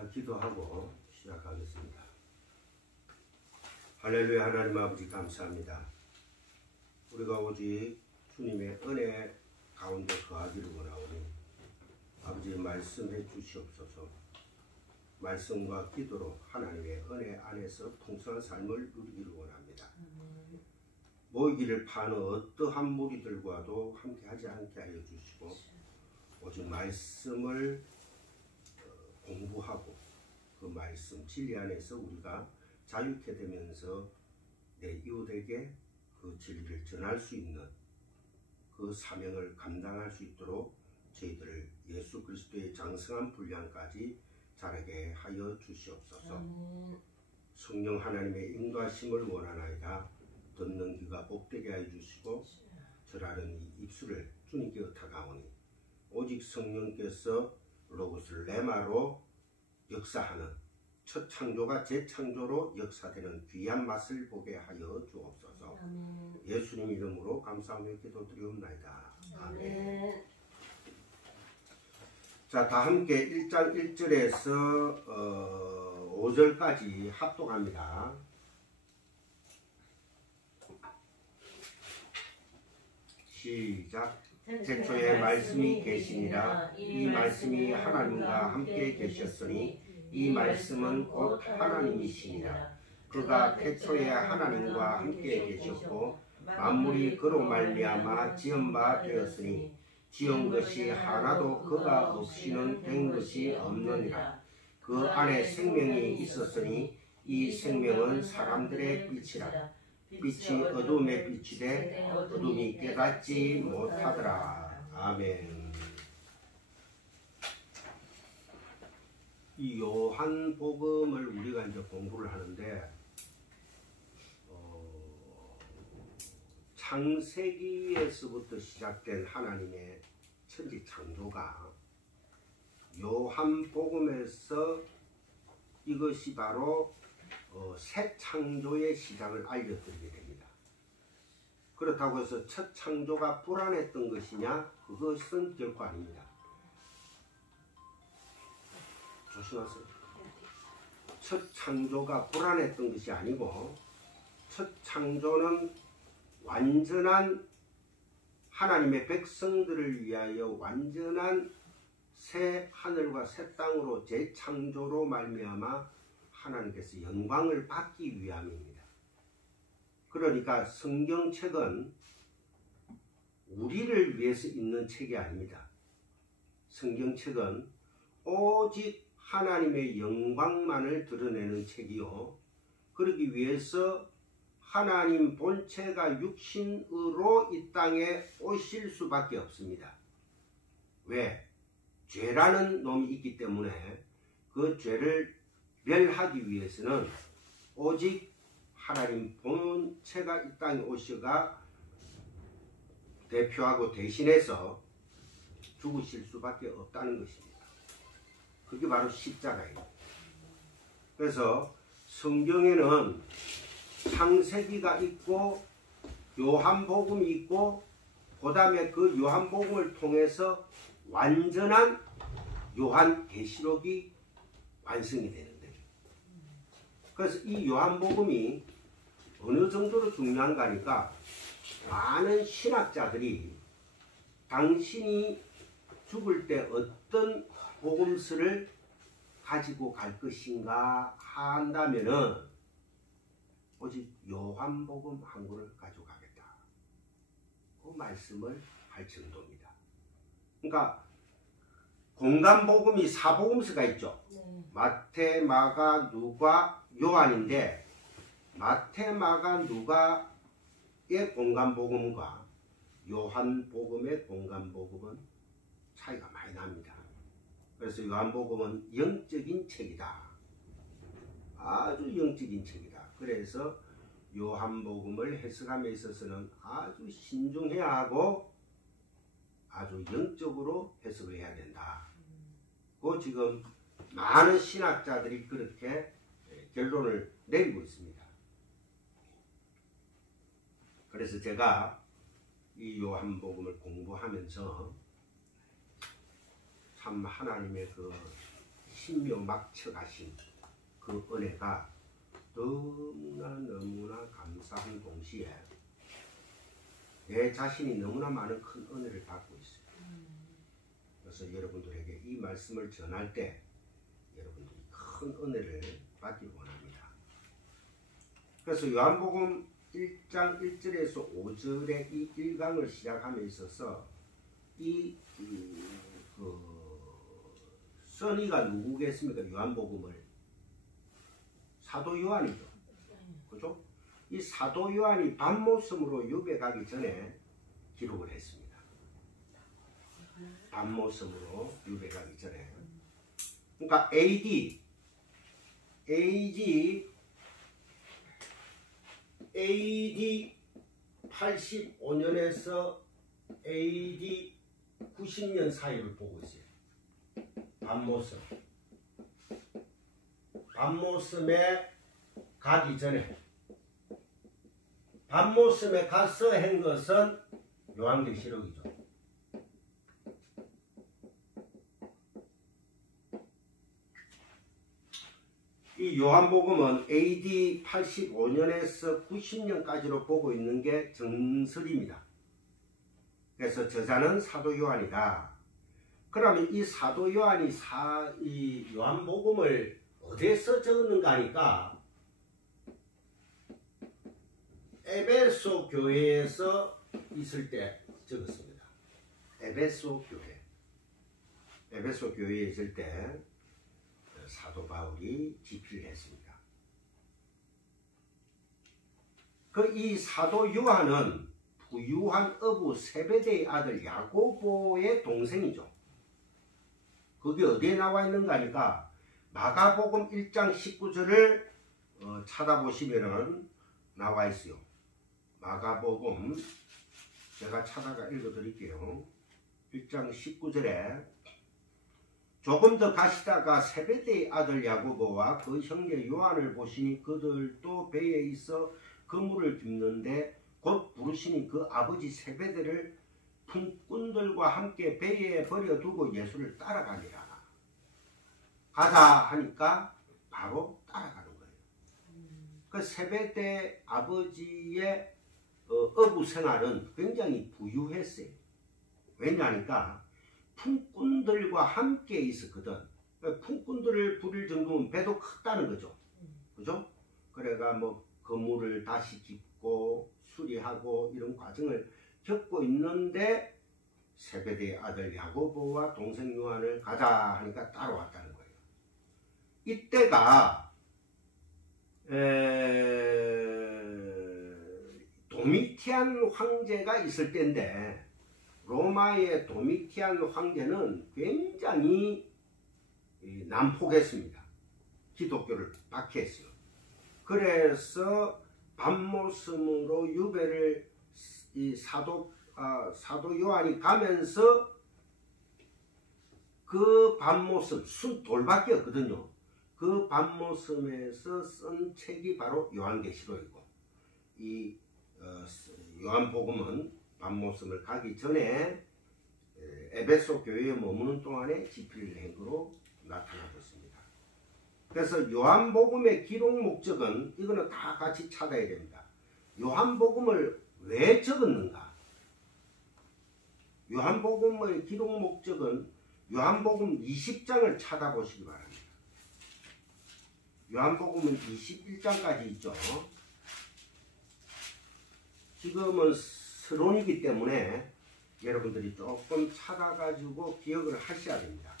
자, 기도하고 시작하겠습니다. 할렐루야. 하나님 아버지 감사합니다. 우리가 오직 주님의 은혜 가운데 거하기를 원하오니 아버지 말씀해 주시옵소서. 말씀과 기도로 하나님의 은혜 안에서 풍성한 삶을 누리기를 원합니다. 모이기를 파는 어떠한 무리들과도 함께하지 않게 하여 주시고 오직 말씀을 공부하고 그 말씀 진리 안에서 우리가 자유케 되면서 내 이웃에게 그 진리를 전할 수 있는 그 사명을 감당할 수 있도록 저희들을 예수 그리스도의 장성한 분량까지 자라게 하여 주시옵소서. 성령 하나님의 인도하심을 원하나이다. 듣는 귀가 복되게 하여 주시고 절하는 이 입술을 주님께 의탁하오니 오직 성령께서 로고스 레마로 역사하는 첫 창조가 재창조로 역사되는 귀한 맛을 보게 하여 주옵소서. 예수님 이름으로 감사하며 기도드리옵나이다. 아멘. 자, 다 함께 1장 1절에서 5절까지 합독합니다. 시작. 태초에 말씀이 계시니라. 이 말씀이 하나님과 함께 계셨으니 이 말씀은 곧 하나님이시니라. 그가 태초에 하나님과 함께 계셨고 만물이 그로 말미암아 지은 바 되었으니 지은 것이 하나도 그가 없이는 된 것이 없느니라. 그 안에 생명이 있었으니 이 생명은 사람들의 빛이라. 빛이 어둠에 비치되 어둠이 깨닫지 못하더라. 아멘. 이 요한복음을 우리가 이제 공부를 하는데 창세기에서부터 시작된 하나님의 천지 창조가 요한복음에서 이것이 바로 새 창조의 시작을 알려드리게 됩니다. 그렇다고 해서 첫 창조가 불안했던 것이냐? 그것은 결코 아닙니다. 조심하세요. 첫 창조가 불안했던 것이 아니고 첫 창조는 완전한 하나님의 백성들을 위하여 완전한 새 하늘과 새 땅으로 재창조로 말미암아 하나님께서 영광을 받기 위함입니다. 그러니까 성경책은 우리를 위해서 읽는 책이 아닙니다. 성경책은 오직 하나님의 영광만을 드러내는 책이요, 그러기 위해서 하나님 본체가 육신으로 이 땅에 오실 수밖에 없습니다. 왜? 죄라는 놈이 있기 때문에 그 죄를 멸하기 위해서는 오직 하나님 본체가 이 땅에 오셔가 대표하고 대신해서 죽으실 수밖에 없다는 것입니다. 그게 바로 십자가예요. 그래서 성경에는 창세기가 있고 요한복음이 있고 그 다음에 그 요한복음을 통해서 완전한 요한계시록이 완성이 되는 거죠. 그래서 이 요한복음이 어느 정도로 중요한가 하니까 많은 신학자들이 당신이 죽을 때 어떤 복음서를 가지고 갈 것인가 한다면은 오직 요한복음 한 권을 가지고 가겠다. 그 말씀을 할 정도입니다. 그러니까 공간복음이 4복음서가 있죠. 마태, 마가, 누가, 요한인데 마태, 마가, 누가의 공간복음과 요한복음의 공간복음은 차이가 많이 납니다. 그래서 요한복음은 영적인 책이다. 아주 영적인 책이다. 그래서 요한복음을 해석함에 있어서는 아주 신중해야 하고 아주 영적으로 해석을 해야 된다. 그 지금 많은 신학자들이 그렇게 결론을 내리고 있습니다. 그래서 제가 이 요한복음을 공부하면서 참 하나님의 그 신묘 막쳐가신 그 은혜가 너무나 감사한 동시에 내 자신이 너무나 많은 큰 은혜를 받고 있어요. 그래서 여러분들에게 이 말씀을 전할 때 여러분들이 큰 은혜를 받기를 원합니다. 그래서 요한복음 1장 1절에서 5절의 이 1강을 시작함에 있어서 써니가 누구겠습니까? 요한복음을 사도 요한이죠. 그죠? 이 사도 요한이 밤모섬으로 유배 가기 전에 기록을 했습니다. 밤모섬으로 유배 가기 전에. 그러니까 AD 85년에서 AD 90년 사이를 보고 있어요. 밤모섬에 가기 전에, 밤모섬에 가서 한 것은 요한계시록이죠. 이 요한복음은 AD 85년에서 90년까지로 보고 있는 게 정설입니다. 그래서 저자는 사도 요한이다. 그러면 이 사도 요한이 이 요한복음을 어디에서 적었는가 하니까 에베소 교회에서 있을 때 적었습니다. 에베소 교회에 있을 때 사도 바울이 집필을 했습니다. 이 사도 요한은 부유한 어부 세베대의 아들 야고보의 동생이죠. 그게 어디에 나와 있는가 하니까 마가복음 1장 19절을 찾아보시면은 나와 있어요. 마가복음 제가 찾아가 읽어드릴게요. 1장 19절에 조금 더 가시다가 세베대의 아들 야고보와 그 형제 요한을 보시니 그들도 배에 있어 그물을 깁는데 곧 부르시니 그 아버지 세베대를 품꾼들과 함께 배에 버려두고 예수를 따라가니라. 가자 하니까 바로 따라가는 거예요. 그 세베대 아버지의 어부 생활은 굉장히 부유했어요. 왜냐하니까 품꾼들과 함께 있었거든. 품꾼들을 부릴 정도면 배도 컸다는 거죠. 그죠? 그래가 뭐 그물을 다시 깁고 수리하고 이런 과정을 겪고 있는데 세베대의 아들 야고보와 동생 요한을 가자 하니까 따라왔다는 거예요. 이때가 도미티안 황제가 있을 때인데 로마의 도미티안 황제는 굉장히 난폭했습니다. 기독교를 박해했어요. 그래서 밤모섬으로 유배를 이 사도 요한이 가면서 그 밤모섬 순 돌밖에 없거든요. 그 밤모섬에서 쓴 책이 바로 요한계시록이고 이 요한복음은 밤모섬을 가기 전에 에베소 교회에 머무는 동안에 집필을 한 거로 나타나고 있습니다. 그래서 요한복음의 기록 목적은 이거는 다 같이 찾아야 됩니다. 요한복음을 왜 적었는가? 요한복음의 기록 목적은 요한복음 20장을 찾아보시기 바랍니다. 요한복음은 21장까지 있죠. 지금은 서론이기 때문에 여러분들이 조금 찾아가지고 기억을 하셔야 됩니다.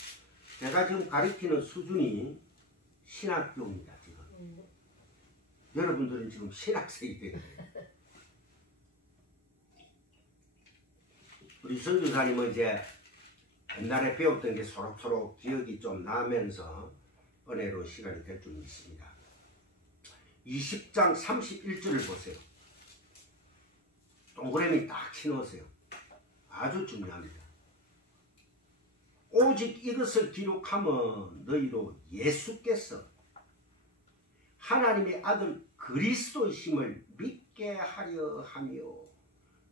제가 지금 가르치는 수준이 신학교입니다. 지금 여러분들은 지금 신학생이 되는 거예요. 우리 선교사님은 이제 옛날에 배웠던 게 서로 기억이 좀 나면서 은혜로 시간이 될 줄 믿습니다. 20장 31절을 보세요. 동그라미 딱 치놓으세요. 아주 중요합니다. 오직 이것을 기록하면 너희로 예수께서 하나님의 아들 그리스도이심을 믿게 하려 하며,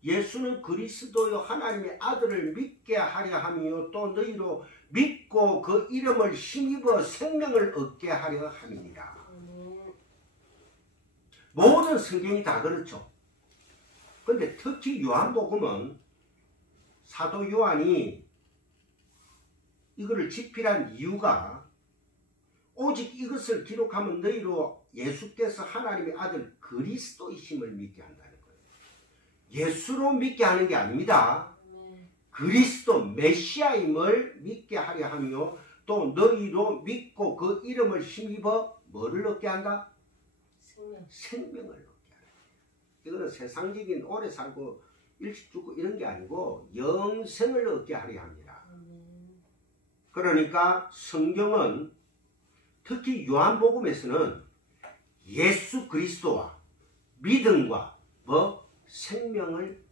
예수는 그리스도요 하나님의 아들을 믿게 하려 하며 또 너희로 믿고 그 이름을 힘입어 생명을 얻게 하려 함이니라. 모든 성경이 다 그렇죠. 근데 특히 요한복음은 사도 요한이 이거를 집필한 이유가 오직 이것을 기록하면 너희로 예수께서 하나님의 아들 그리스도이심을 믿게 한다는 거예요. 예수로 믿게 하는 게 아닙니다. 그리스도 메시아임을 믿게 하려 하며 또 너희로 믿고 그 이름을 힘입어 뭐를 얻게 한다? 생명을 얻게 하라. 이거는 세상적인 오래 살고 일찍 죽고 이런 게 아니고 영생을 얻게 하려 합니다. 그러니까 성경은 특히 요한복음에서는 예수 그리스도와 믿음과 생명을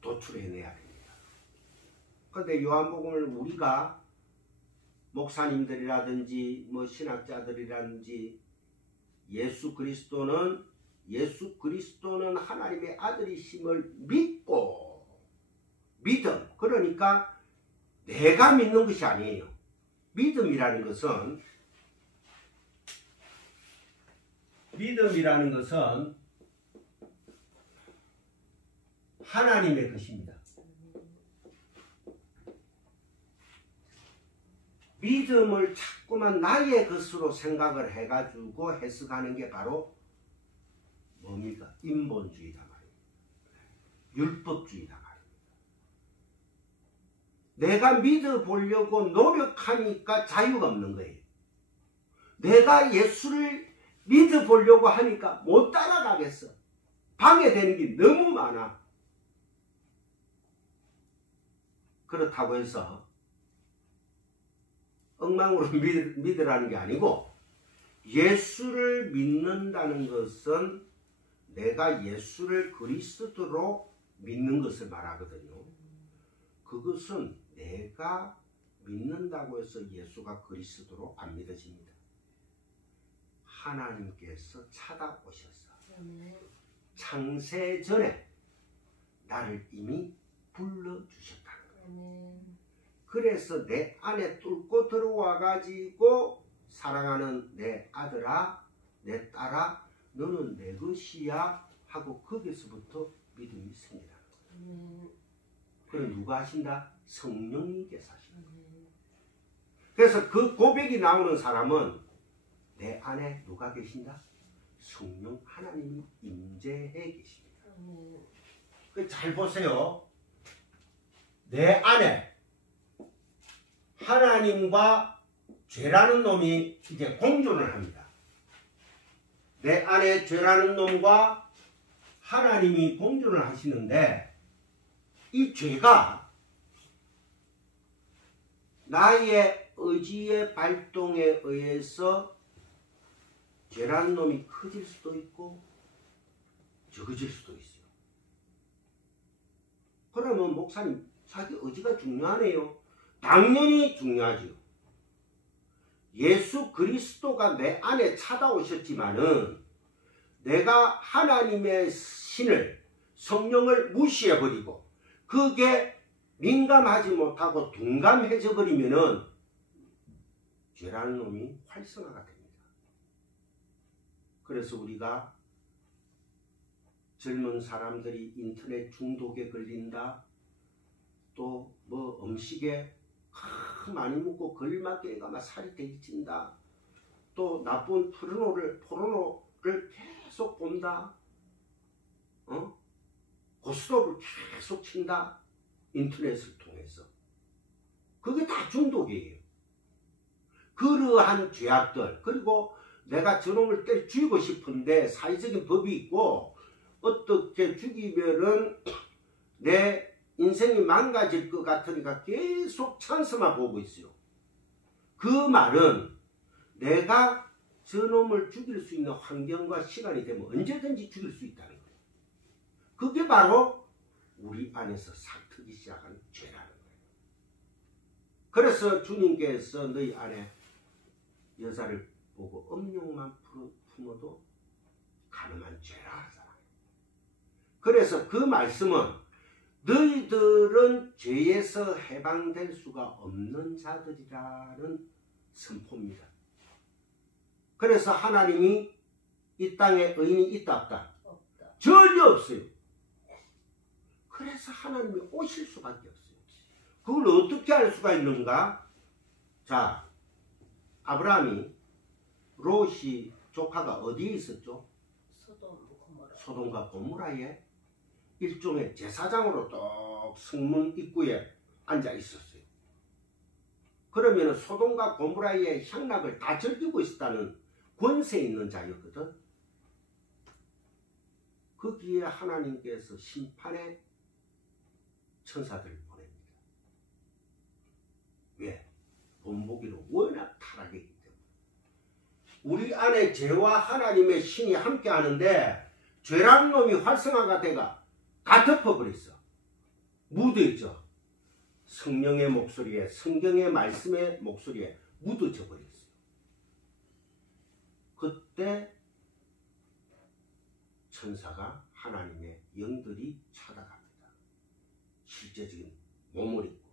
도출해내야 됩니다. 그런데 요한복음을 우리가 목사님들이라든지 신학자들이라든지 예수 그리스도는 하나님의 아들이심을 믿고 믿음, 그러니까 내가 믿는 것이 아니에요. 믿음이라는 것은 하나님의 것입니다. 믿음을 자꾸만 나의 것으로 생각을 해가지고 해석하는 게 바로 뭡니까? 인본주의다 말입니다. 율법주의다 말입니다. 내가 믿어보려고 노력하니까 자유가 없는 거예요. 내가 예수를 믿어보려고 하니까 못 따라가겠어. 방해되는 게 너무 많아. 그렇다고 해서 엉망으로 믿으라는 게 아니고, 예수를 믿는다는 것은 내가 예수를 그리스도로 믿는 것을 말하거든요. 그것은 내가 믿는다고 해서 예수가 그리스도로 안 믿어집니다. 하나님께서 찾아오셔서 창세 전에 나를 이미 불러주셨다는 거예요. 그래서 내 안에 뚫고 들어와 가지고 사랑하는 내 아들아, 내 딸아, 너는 내 것이야 하고 거기서부터 믿음이 생기라는 거예요. 그럼 누가 하신다? 성령님께서 하신다. 그래서 그 고백이 나오는 사람은 내 안에 누가 계신다? 성령 하나님이 임재해 계십니다. 잘 보세요. 내 안에 하나님과 죄라는 놈이 이제 공존을 합니다. 내 안에 죄라는 놈과 하나님이 공존을 하시는데, 이 죄가 나의 의지의 발동에 의해서 죄라는 놈이 커질 수도 있고 적어질 수도 있어요. 그러면 목사님, 자기 의지가 중요하네요. 당연히 중요하죠. 예수 그리스도가 내 안에 찾아오셨지만은 내가 하나님의 신을, 성령을 무시해버리고 그게 민감하지 못하고 둔감해져 버리면은 죄라는 놈이 활성화가 됩니다. 그래서 우리가 젊은 사람들이 인터넷 중독에 걸린다, 또 음식에 많이 먹고 걸맞게 애가 막 살이 되게 찐다, 또 나쁜 포르노를 계속 본다, 고스톱을 계속 친다, 인터넷을 통해서. 그게 다 중독이에요. 그러한 죄악들, 그리고 내가 저놈을 때려 죽이고 싶은데 사회적인 법이 있고 어떻게 죽이면은 내 인생이 망가질 것 같으니까 계속 찬스만 보고 있어요. 그 말은 내가 저놈을 죽일 수 있는 환경과 시간이 되면 언제든지 죽일 수 있다는 거예요. 그게 바로 우리 안에서 삭트기 시작한 죄라는 거예요. 그래서 주님께서 너희 안에 여자를 보고 음욕만 품어도 가늠한 죄라 하잖아요. 그래서 그 말씀은 너희들은 죄에서 해방될 수가 없는 자들이라는 선포입니다. 그래서 하나님이 이 땅에 의인이 있다 없다? 없다. 전혀 없어요. 그래서 하나님이 오실 수밖에 없어요. 그걸 어떻게 알 수가 있는가? 자, 아브라함이 롯이 조카가 어디에 있었죠? 소돔과 고모라에 일종의 제사장으로 또 성문 입구에 앉아 있었어요. 그러면 소돔과 고모라의 향락을 다 즐기고 있었다는 권세 있는 자였거든. 거기에 하나님께서 심판의 천사들을 보냅니다. 왜? 본보기로 워낙 타락했기 때문에. 우리 안에 죄와 하나님의 신이 함께 하는데 죄라는 놈이 활성화가 돼가 다 덮어버렸어. 묻어있죠. 성령의 목소리에, 성경의 말씀의 목소리에 묻어져 버렸어요. 그때 천사가 하나님의 영들이 찾아갑니다. 실제적인 몸을 입고.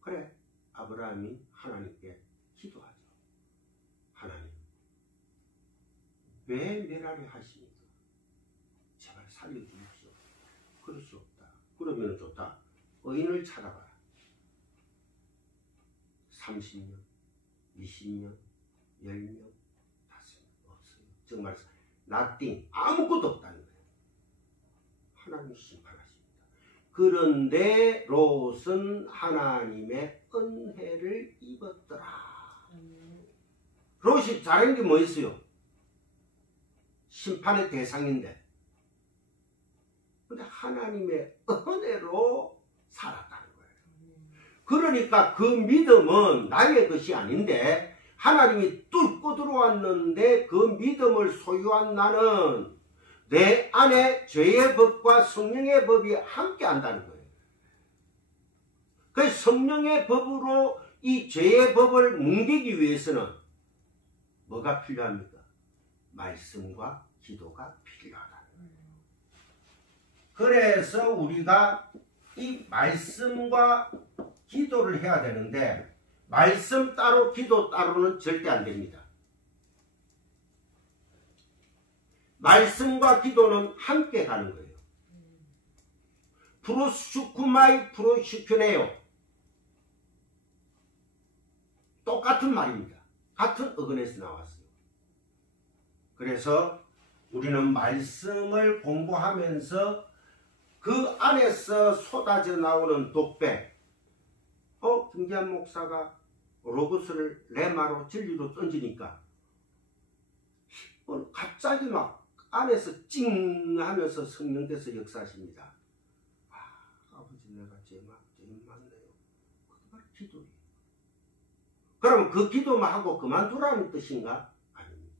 그래, 아브라함이 하나님께 기도하죠. 하나님, 왜 멸하려 하십니까? 제발 살려주십시오. 그럴 수 없다. 그러면 좋다. 의인을 찾아봐라. 30년, 20년, 10명, 5명 없어요. 정말 nothing, 아무것도 없다는 거예요. 하나님이 심판하십니다. 그런데 롯은 하나님의 은혜를 입었더라. 롯이 잘한 게 뭐 있어요? 심판의 대상인데. 근데 하나님의 은혜로 살았다는 거예요. 그러니까 그 믿음은 나의 것이 아닌데 하나님이 뚫고 들어왔는데 그 믿음을 소유한 나는 내 안에 죄의 법과 성령의 법이 함께 한다는 거예요. 그 성령의 법으로 이 죄의 법을 뭉개기 위해서는 뭐가 필요합니까? 말씀과 기도가 필요하다는 거예요. 그래서 우리가 이 말씀과 기도를 해야 되는데 말씀 따로 기도 따로는 절대 안 됩니다. 말씀과 기도는 함께 가는 거예요. 프로슈쿠마이 프로슈큐네요. 똑같은 말입니다. 같은 어근에서 나왔어요. 그래서 우리는 말씀을 공부하면서 그 안에서 쏟아져 나오는 독백, 김기한 목사가 로고스를 레마로 진리로 던지니까 갑자기 막 안에서 찡 하면서 성령께서 역사하십니다. 아버지 내가 죄 많네요. 그게 기도예요. 그럼 그 기도만 하고 그만두라는 뜻인가? 아닙니다.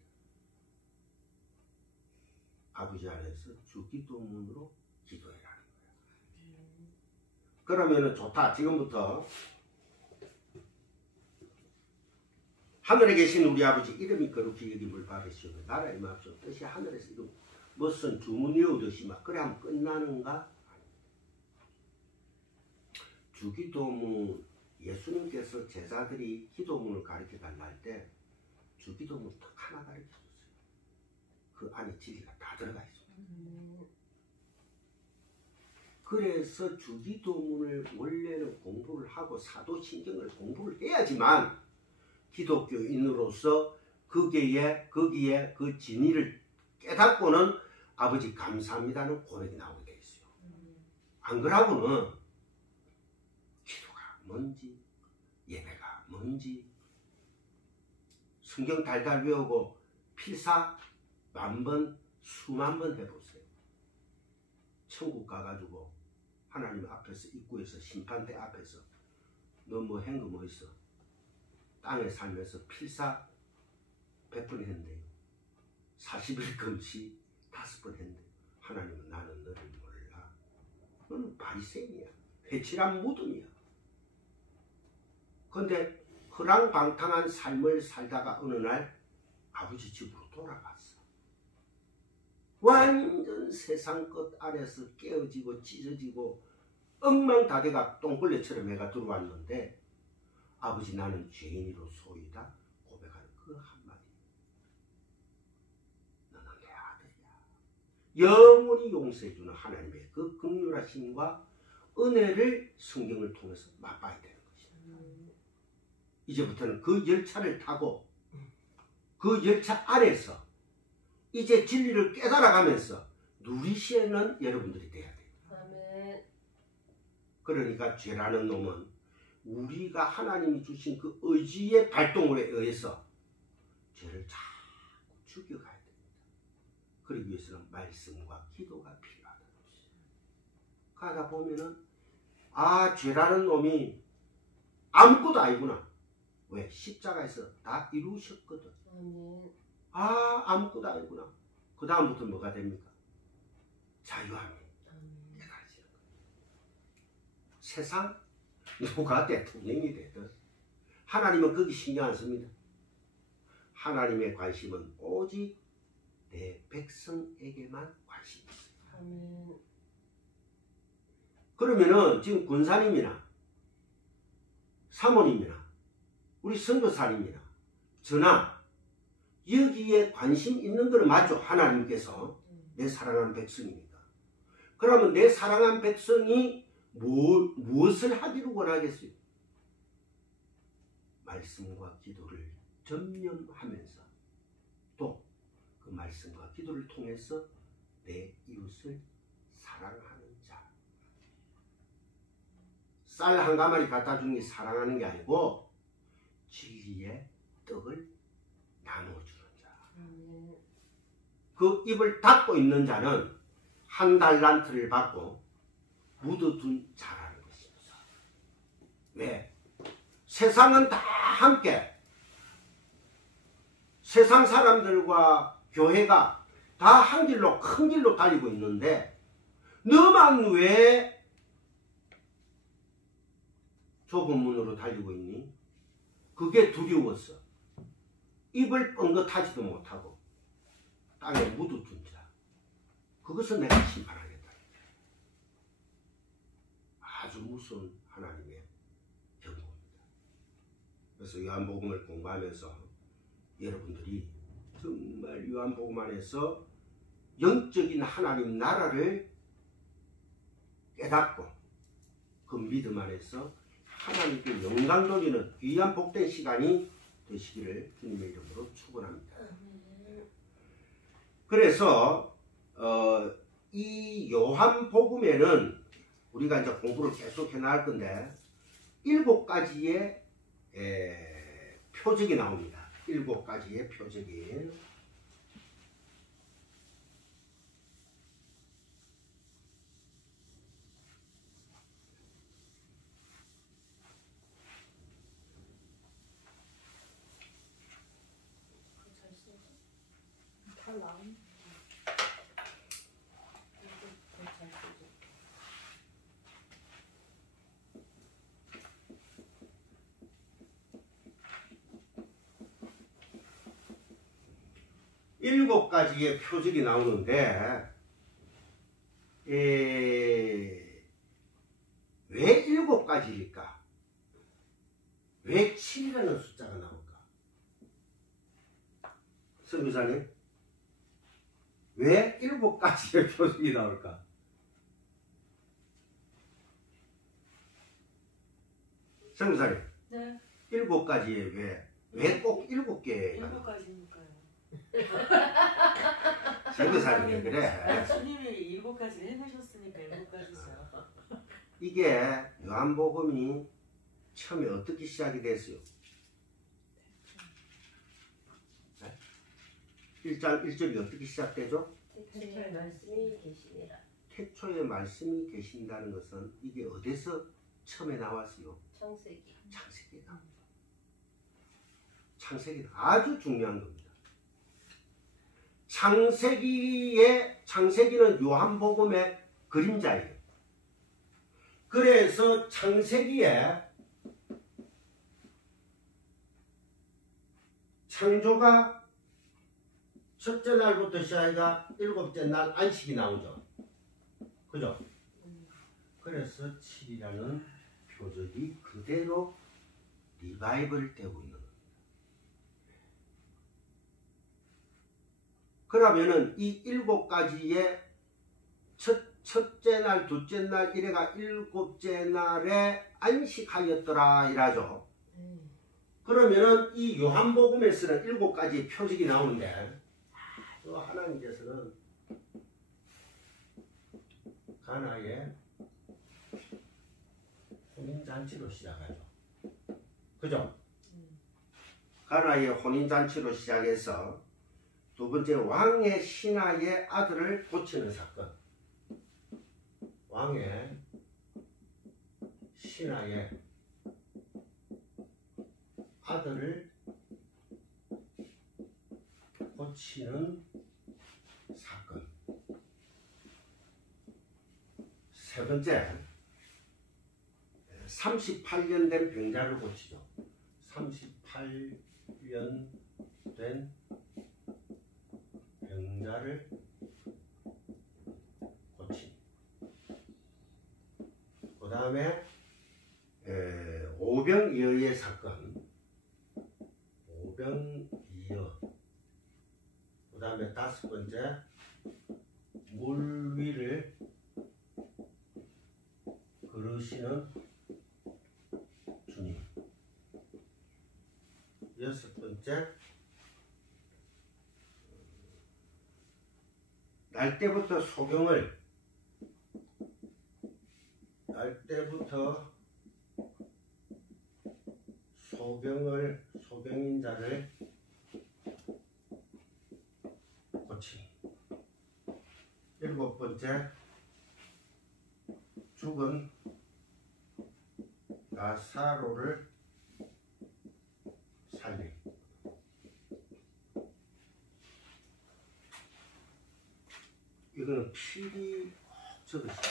아버지 안에서 주기도문으로 기도해라는 거예요. 그러면은 좋다. 지금부터 하늘에 계신 우리 아버지 이름이 거룩히 여김을 받으시고 나라의 임하옵소서. 뜻이 하늘에서 이루 무슨 주문이 오듯이 막 그래 하면 끝나는가? 주기도문, 예수님께서 제자들이 기도문을 가르쳐 달라 할 때 주기도문 딱 하나 가르쳐 줬어요. 그 안에 진리가 다 들어가 있어요. 그래서 주기도문을 원래는 공부를 하고 사도신경을 공부를 해야지만 기독교인으로서 거기에 그 진리를 깨닫고는 아버지 감사합니다는 고백이 나오게 돼 있어요. 안 그러고는 기도가 뭔지 예배가 뭔지 성경 달달 외우고 필사 만번 수만 번 해보세요. 천국 가가지고 하나님 앞에서 입구에서 심판대 앞에서 너 뭐 한 거 뭐 있어? 땅에 살면서 필사 100번 했는데요. 40일 금시 5번 했는데 하나님은 나는 너를 몰라. 너는 바리새인이야. 회칠한 무덤이야. 그런데 허랑방탕한 삶을 살다가 어느 날 아버지 집으로 돌아갔어. 완전 세상 것 아래서 깨어지고 찢어지고 엉망다대가 똥벌레처럼 해가 들어왔는데 아버지 나는 죄인이로 소이다 고백하는 그 한마디. 너는 내 아들이야. 영원히 용서해주는 하나님의 그 긍휼하심과 은혜를 성경을 통해서 맛봐야 되는 것입니다. 이제부터는 그 열차를 타고 그 열차 안에서 이제 진리를 깨달아가면서 누리시는 여러분들이 돼야 돼요. 아멘. 그러니까 죄라는 놈은 우리가 하나님이 주신 그 의지의 발동에 의해서 죄를 자꾸 죽여가야 됩니다. 그러기 위해서는 말씀과 기도가 필요하다. 가다 보면은 아 죄라는 놈이 아무것도 아니구나. 왜? 십자가에서 다 이루셨거든. 아멘. 아 아무것도 아니구나. 그 다음부터 뭐가 됩니까? 자유함이 깨달아지는 거예요. 세상 누가 대통령이 되든 하나님은 거기 신경 안 씁니다. 하나님의 관심은 오직 내 백성에게만 관심이 있어요. 아멘. 그러면은 지금 군사님이나 사모님이나 우리 선교사님이나 저나 여기에 관심 있는 거는 맞죠. 하나님께서 내 사랑하는 백성이니까. 그러면 내 사랑하는 백성이 무엇을 하기를 원하겠어요? 말씀과 기도를 전념하면서 또 그 말씀과 기도를 통해서 내 이웃을 사랑하는 자. 쌀 한 가마리 갖다 주는 게 사랑하는 게 아니고 진리의 떡을 나눠주는 자. 그 입을 닫고 있는 자는 한 달란트를 받고 묻어둔 자라는 것입니다. 왜? 세상은 다 함께 세상 사람들과 교회가 다 한 길로 큰 길로 달리고 있는데 너만 왜 좁은 문으로 달리고 있니? 그게 두려웠어. 입을 뻥긋하지도 못하고 땅에 묻어둔 자. 그것은 내가 심판하겠다. 아주 무서운 하나님의 경고입니다. 그래서 요한복음을 공부하면서 여러분들이 정말 요한복음 안에서 영적인 하나님 나라를 깨닫고 그 믿음 안에서 하나님께 영광 돌리는 귀한 복된 시간이 되시기를 주님의 이름으로 축원합니다. 그래서 이 요한복음에는 우리가 이제 공부를 계속 해나갈 건데 7가지의 표적이 나옵니다. 7가지의 표적이. 일곱 가지의 표적이 나오는데 왜 7가지일까? 왜 7이라는 숫자가 나올까? 선교사님, 왜 7가지의 표적이 나올까? 선교사님, 네. 7가지의 왜 꼭 7개가? 7가지니까요. 선교사님 왜 그래? 주님이 7가지를 해보셨으니까 7가지죠. 이게 요한복음이 처음에 어떻게 시작이 됐어요? 1장 1절이 어떻게 시작되죠? 태초에 말씀이 계시니라. 태초에 말씀이 계신다는 것은 이게 어디서 처음에 나왔어요? 창세기. 창세기에 나옵니다. 창세기는 아주 중요한 겁니다. 창세기는 요한복음의 그림자예요. 그래서 창세기에 창조가 첫째 날부터 시작해가 일곱째 날 안식이 나오죠. 그죠? 그래서 7이라는 표적이 그대로 리바이벌 되고 있는 겁니다. 그러면은 이 7가지의 첫째 날, 둘째 날 이래가 일곱째 날에 안식하였더라 이라죠. 그러면은 이 요한복음에서는 7가지 표적이 나오는데 아주 하나님께서는 가나의 혼인잔치로 시작하죠. 그죠? 가나의 혼인잔치로 시작해서 두 번째 왕의 신하의 아들을 고치는 사건. 왕의 신하의 아들을 고치는 사건. 세 번째, 38년 된 병자를 고치죠. 38년 된 병자를 고친. 그 다음에 오병이어의 사건. 오병이어. 그 다음에 5번째, 물 위를 걸으시는 주님. 6번째, 날 때부터 소경인 자를 고친. 7번째, 죽은 나사로를 살린. 이거는 필히 적으시죠.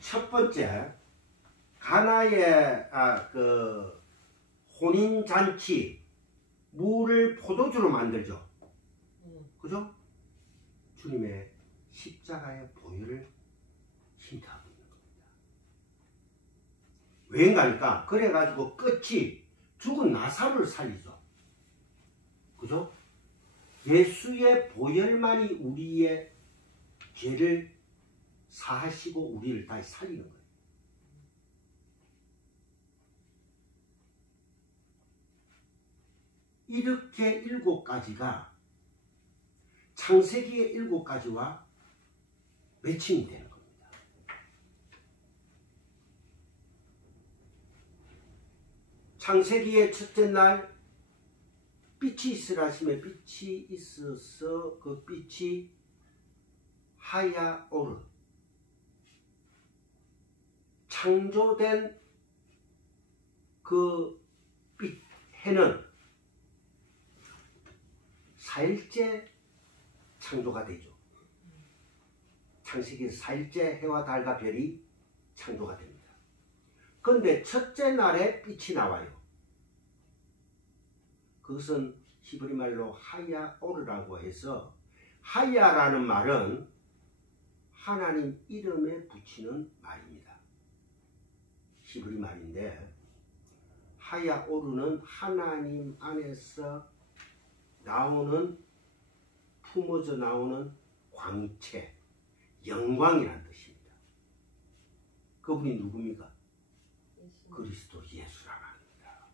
첫 번째, 가나의 혼인잔치, 물을 포도주로 만들죠. 그죠? 주님의 십자가의 보혈을 힌트하고 있는 겁니다. 왜인가니까 그래가지고 끝이 죽은 나사로를 살리죠. 그죠? 예수의 보혈만이 우리의 죄를 사하시고 우리를 다시 살리는 거예요. 이렇게 7가지가 창세기의 7가지와 매칭이 되는 겁니다. 창세기의 첫째 날 빛이 있으라 하시며 빛이 있어서 그 빛이 하야오르. 창조된 그 빛, 해는 4일째 창조가 되죠. 창세기 4일째 해와 달과 별이 창조가 됩니다. 그런데 첫째 날에 빛이 나와요. 그것은 히브리 말로 하야오르라고 해서, 하야라는 말은 하나님 이름에 붙이는 말입니다. 히브리 말인데, 하야오르는 하나님 안에서 나오는, 품어져 나오는 광채, 영광이라는 뜻입니다. 그분이 누굽니까? 그리스도 예수라 말입니다.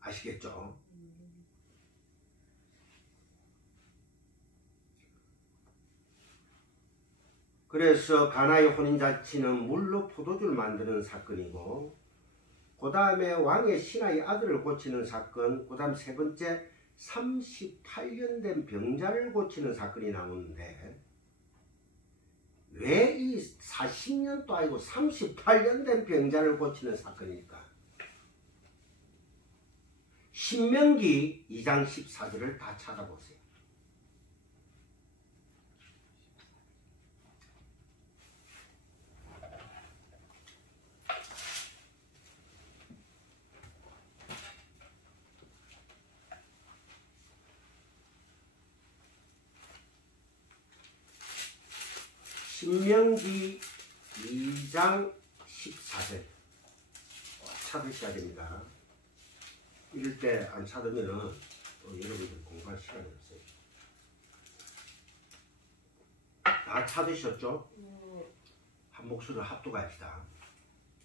아시겠죠? 그래서 가나의 혼인잔치는 물로 포도주를 만드는 사건이고, 그 다음에 왕의 신하의 아들을 고치는 사건, 그 다음 세 번째 38년 된 병자를 고치는 사건이 나오는데, 왜 이 40년도 아니고 38년 된 병자를 고치는 사건일까? 신명기 2장 14절을 다 찾아보세요. 신명기 2장 14절 찾으셔야 됩니다. 이럴 때 안 찾으면은 여러분들 공부할 시간이 없어요. 다 찾으셨죠? 한 목소리로 합독합시다.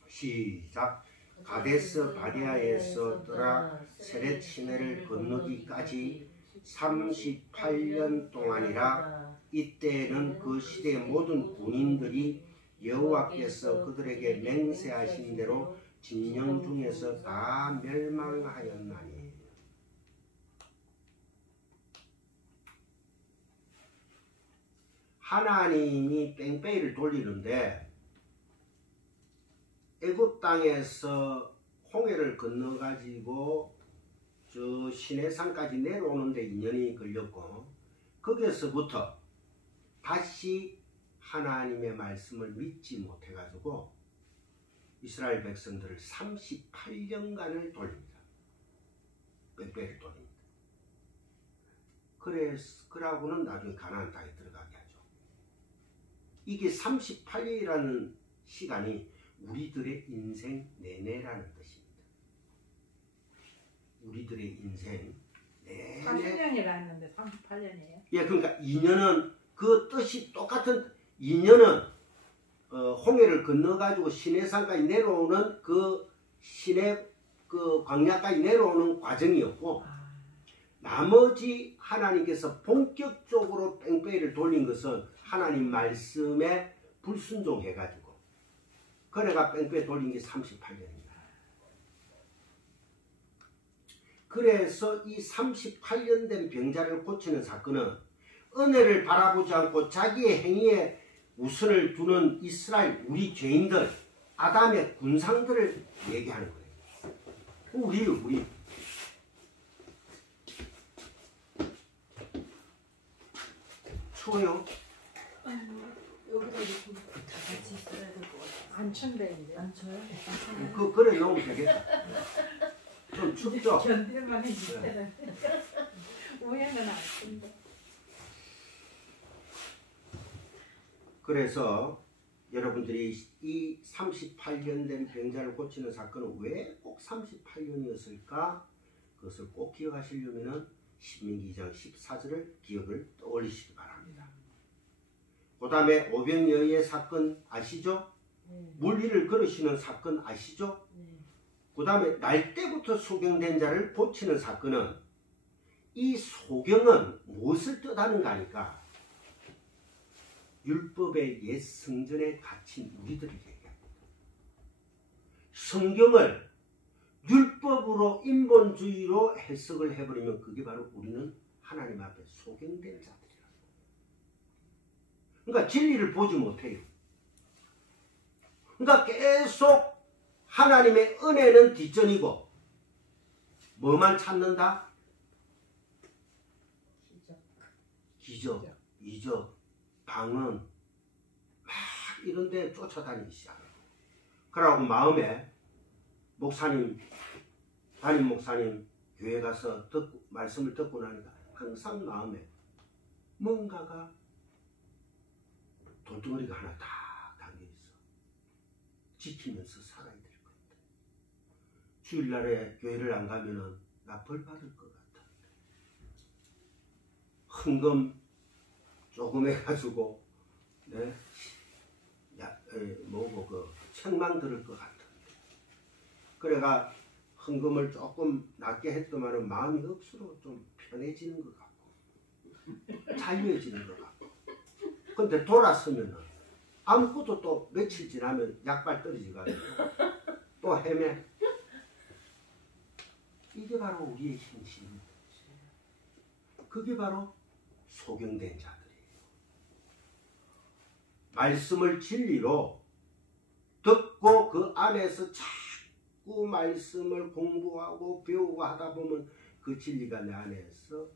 시작. 가데스 바리아에서 떠나 세렛 시내를 건너기까지 38년 동안이라. 이때에는 그 시대의 모든 군인들이 여호와께서 그들에게 맹세하신 대로 진영 중에서 다 멸망하였나니. 하나님이 뺑뺑이를 돌리는데 애굽 땅에서 홍해를 건너 가지고 저 시내산까지 내려오는데 2년이 걸렸고, 거기에서부터 다시 하나님의 말씀을 믿지 못해 가지고 이스라엘 백성들을 38년간을 돌립니다. 뺑뺑이를 돌립니다. 그러고는 나중에 가나안 땅에 들어가게 하죠. 이게 38년이라는 시간이 우리들의 인생 내내라는 뜻입니다. 우리들의 인생 내내. 30년이라 했는데 38년이에요? 예, 그러니까 2년은 그 뜻이 똑같은. 2년은 홍해를 건너가지고 시내산까지 내려오는 그 시내 그 광야까지 내려오는 과정이었고, 나머지 하나님께서 본격적으로 뺑뺑이를 돌린 것은 하나님 말씀에 불순종해가지고, 그래가 뺑뺑이 돌린 게 38년입니다. 그래서 이 38년 된 병자를 고치는 사건은 은혜를 바라보지 않고 자기의 행위에 우선을 두는 이스라엘 우리 죄인들, 아담의 군상들을 얘기하는 거예요. 우리 추워요? 여기다 이렇게 다 같이 있어야 될 것 같아요. 안 춘대 이제. 안 쳐요? 그래 놓으면 되겠다. 좀 춥죠? 견딜만 해줄 때는 우연은 안 춘대. 그래서 여러분들이 이 38년 된 병자를 고치는 사건은 왜 꼭 38년이었을까? 그것을 꼭 기억하시려면 신명기 2장 14절을 기억을 떠올리시기 바랍니다. 그 다음에 오병이어의 사건 아시죠? 물 위를 걸으시는 사건 아시죠? 그 다음에 날 때부터 소경된 자를 고치는 사건은, 이 소경은 무엇을 뜻하는가 하니까 율법의 옛 성전에 갇힌 우리들을 얘기합니다. 성경을 율법으로 인본주의로 해석을 해버리면 그게 바로 우리는 하나님 앞에 소경된 자들이라고. 그러니까 진리를 보지 못해요. 그러니까 계속 하나님의 은혜는 뒷전이고 뭐만 찾는다? 기적, 이적, 방언 막 이런 데 쫓아다니기 시작해요. 그러고 마음에 목사님, 담임 목사님 교회 가서 말씀을 듣고 나니까 항상 마음에 뭔가가 돌덩어리가 하나 딱 담겨있어. 지키면서 살아야 될 것 같아. 주일날에 교회를 안 가면은 나 벌 받을 것 같아. 헌금 조금 해가지고 책망 들을 것 같아. 그래가 헌금을 조금 낮게 했더만은 마음이 억수로 좀 편해지는 것 같고 자유해지는 것 같고. 근데 돌아서면은 아무것도 또 며칠 지나면 약발 떨어지가지고 또 헤매. 이게 바로 우리의 힘입니다. 그게 바로 소경된 자들이에요. 말씀을 진리로 듣고 그 안에서 자꾸 말씀을 공부하고 배우고 하다 보면 그 진리가 내 안에서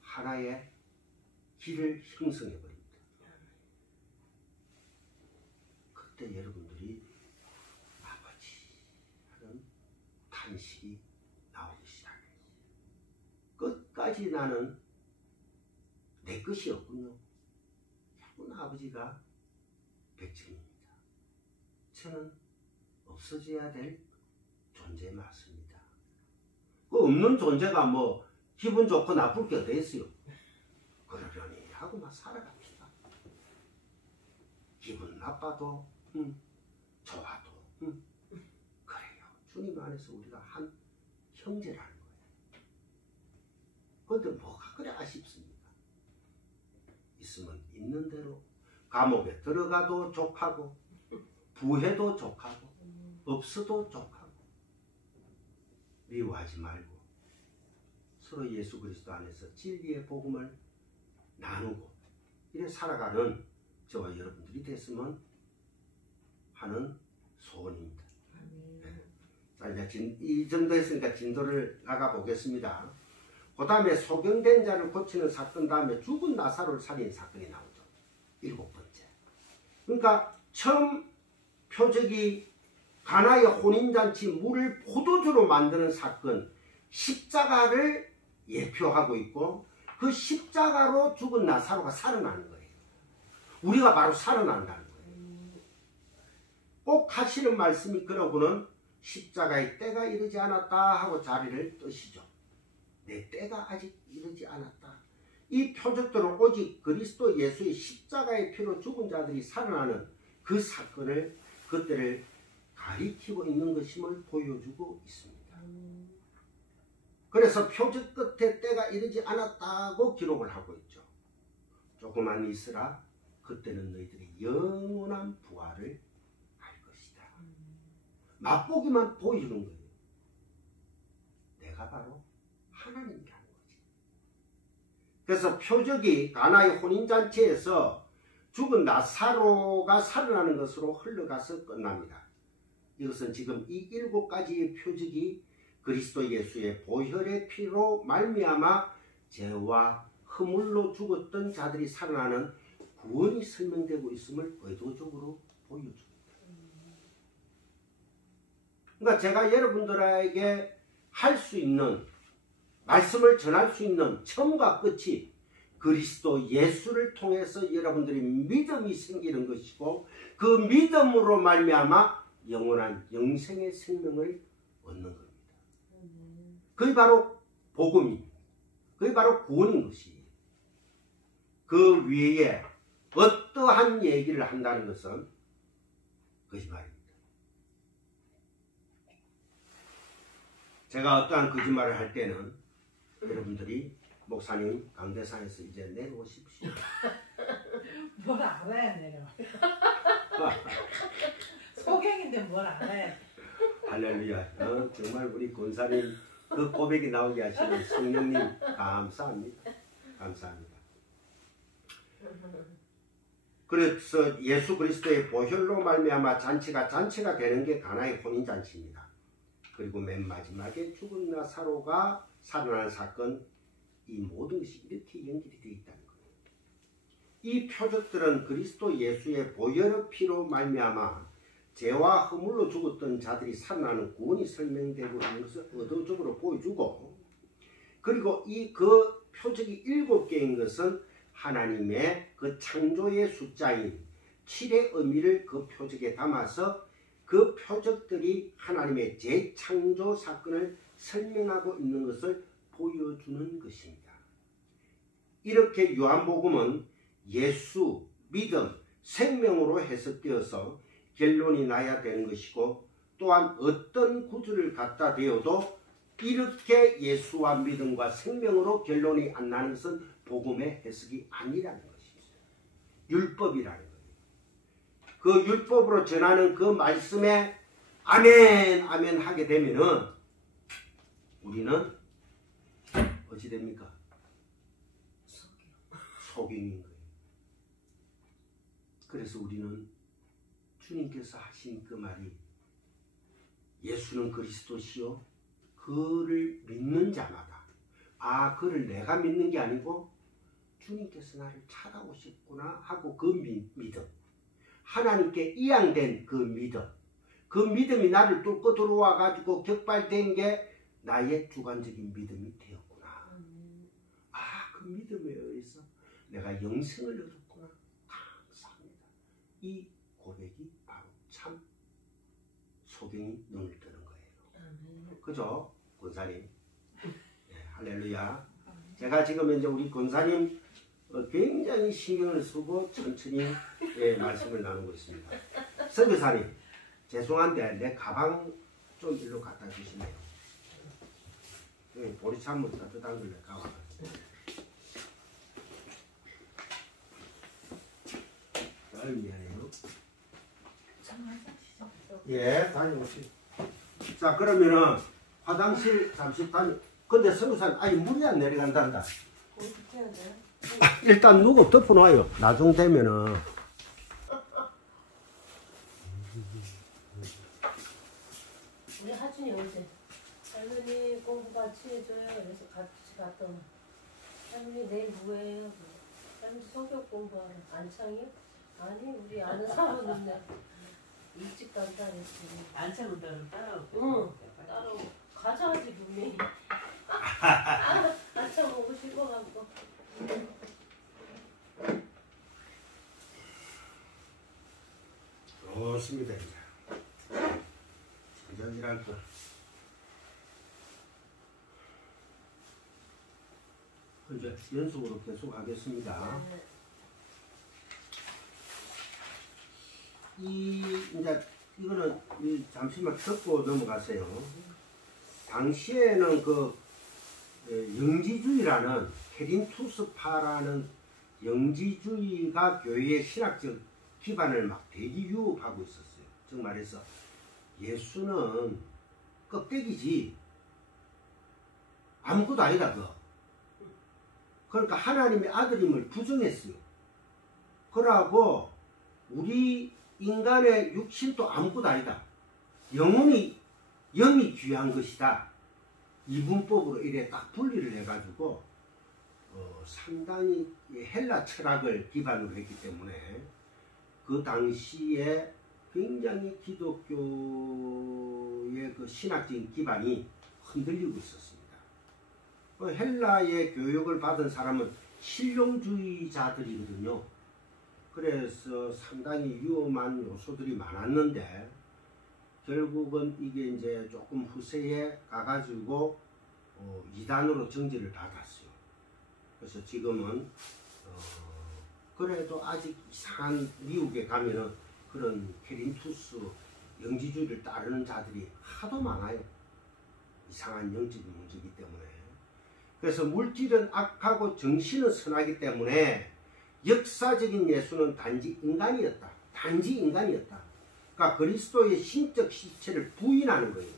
하나의 길을 형성해 버립니다. 그때 여러분들이 아버지 하는 탄식이 나오기 시작해요. 끝까지 나는 내 것이 없군요. 자꾸나 아버지가 백증입니다. 저는 없어져야 될 존재 맞습니다. 그 없는 존재가 뭐 기분 좋고 나쁠 게 어디 있어요? 그러려니 하고 막 살아갑시다. 기분 나빠도 좋아도 그래요. 주님 안에서 우리가 한 형제라는 거예요. 그런데 뭐가 그래 아쉽습니까? 있으면 있는 대로 감옥에 들어가도 족하고 부해도 족하고 없어도 족하고 미워하지 말고 서로 예수 그리스도 안에서 진리의 복음을 나누고 이래 살아가는 저와 여러분들이 됐으면 하는 소원입니다. 네. 자, 이제 이 정도 했으니까 진도를 나가보겠습니다. 그 다음에 소경된 자를 고치는 사건 다음에 죽은 나사로를 살인 사건이 나오죠. 7번째. 그러니까 처음 표적이 가나의 혼인잔치 물을 포도주로 만드는 사건 십자가를 예표하고 있고 그 십자가로 죽은 나사로가 살아나는 거예요. 우리가 바로 살아난다는 거예요. 꼭 하시는 말씀이 그러고는 십자가의 때가 이르지 않았다 하고 자리를 뜨시죠. 내 때가 아직 이르지 않았다. 이 표적들은 오직 그리스도 예수의 십자가의 피로 죽은 자들이 살아나는 그 사건을 그때를 가리키고 있는 것임을 보여주고 있습니다. 그래서 표적 끝에 때가 이르지 않았다고 기록을 하고 있죠. 조그만 있으라 그때는 너희들이 영원한 부활을 할 것이다. 맛보기만 보여주는 거예요. 내가 바로 하나님이라는 거지. 그래서 표적이 가나의 혼인잔치에서 죽은 나사로가 살아나는 것으로 흘러가서 끝납니다. 이것은 지금 이 7가지의 표적이 그리스도 예수의 보혈의 피로 말미암아 죄와 허물로 죽었던 자들이 살아나는 구원이 설명되고 있음을 의도적으로 보여줍니다. 그러니까 제가 여러분들에게 할 수 있는 말씀을 전할 수 있는 처음과 끝이 그리스도 예수를 통해서 여러분들이 믿음이 생기는 것이고 그 믿음으로 말미암아 영원한 영생의 생명을 얻는 겁니다. 그게 바로 복음입니다. 그게 바로 구원인 것이에요. 그 위에 어떠한 얘기를 한다는 것은 거짓말입니다. 제가 어떠한 거짓말을 할 때는 여러분들이 목사님 강대상에서 이제 내려오십시오. 뭘 알아야 내려. 소경인데 뭘 알아야. 할렐루야. 정말 우리 권사님 그 고백이 나오게 하시는 성령님 감사합니다. 감사합니다. 그래서 예수 그리스도의 보혈로 말미암아 잔치가 되는 게 가나의 혼인잔치입니다. 그리고 맨 마지막에 죽은 나사로가 살아난 사건, 이 모든 것이 이렇게 연결이 되어 있다는 거예요. 이 표적들은 그리스도 예수의 보혈의 피로 말미암아 죄와 허물로 죽었던 자들이 살아나는 구원이 설명되고 있는 것을 의도적으로 보여주고, 그리고 그 표적이 7개인 것은 하나님의 그 창조의 숫자인 7의 의미를 그 표적에 담아서 그 표적들이 하나님의 재창조 사건을 설명하고 있는 것을 보여주는 것입니다. 이렇게 요한복음은 예수, 믿음, 생명으로 해석되어서 결론이 나야 되는 것이고, 또한 어떤 구절을 갖다 대어도 이렇게 예수와 믿음과 생명으로 결론이 안 나는 것은 복음의 해석이 아니라는 것입니다. 율법이라는 거예요. 그 율법으로 전하는 그 말씀에 아멘 아멘 하게 되면은 우리는 어찌 됩니까? 소경인 거예요. 그래서 우리는 주님께서 하신 그 말이 예수는 그리스도시요 그를 믿는 자마다, 그를 내가 믿는 게 아니고 주님께서 나를 찾아오셨구나 하고 그 믿음, 하나님께 이양된 그 믿음, 그 믿음이 나를 뚫고 들어와 가지고 격발된 게 나의 주관적인 믿음이 되었구나. 그 믿음에 의해서 내가 영생을 얻었구나. 감사합니다. 이 고백이 바로 참 소경이 눈을 뜨는 거예요. 아멘. 그죠? 권사님. 네, 할렐루야. 제가 지금 이제 우리 권사님 굉장히 신경을 쓰고 천천히 말씀을 나누고 있습니다. 선교사님, 죄송한데 내 가방 좀 일로 갖다 주시네요. 보리찬물 따뜻한 걸 내가 와가지고. 아유, 미안해요. 예, 다녀오시오. 자, 그러면은 화장실 잠시 근데 선교사님 아니 물이 안 내려간단다. 어떻게 해야 돼요? 일단 누구 덮어놔요. 나중 되면은. 우리 하준이 어제 할머니 공부 같이 해줘요. 그래서 같이 갔더니 할머니 내일 뭐해요? 할머니 성격 공부하러 안창이요? 아니 우리 아는 사모님네 일찍 간다 했지. 안창 온다면 따라오고. 응 따로 가져가지 분명히. 안창 오고 싶어갖고. 좋습니다. 전전이랄 거. 이제 연속으로 계속 하겠습니다. 이제 이거는 잠시만 듣고 넘어가세요. 당시에는 그 영지주의라는 캐린투스파라는 영지주의가 교회의 신학적 기반을 막 대기 유업하고 있었어요. 즉 말해서 예수는 껍데기지 아무것도 아니다 그거. 그러니까 하나님의 아들임을 부정했어요. 그러고 우리 인간의 육신도 아무것도 아니다. 영이 귀한 것이다. 이분법으로 이래 딱 분리를 해가지고 상당히 헬라 철학을 기반으로 했기 때문에 그 당시에 굉장히 기독교의 그 신학적인 기반이 흔들리고 있었습니다. 헬라의 교육을 받은 사람은 실용주의자들이거든요. 그래서 상당히 위험한 요소들이 많았는데 결국은 이게 이제 조금 후세에 가가지고 이단으로 정지를 받았어요. 그래서 지금은 그래도 아직 이상한 미국에 가면은 그런 캐린투스 영지주의를 따르는 자들이 하도 많아요. 이상한 영적인 문제이기 때문에. 그래서 물질은 악하고 정신은 선하기 때문에 역사적인 예수는 단지 인간이었다. 단지 인간이었다. 그러니까 그리스도의 신적 실체를 부인하는 거예요.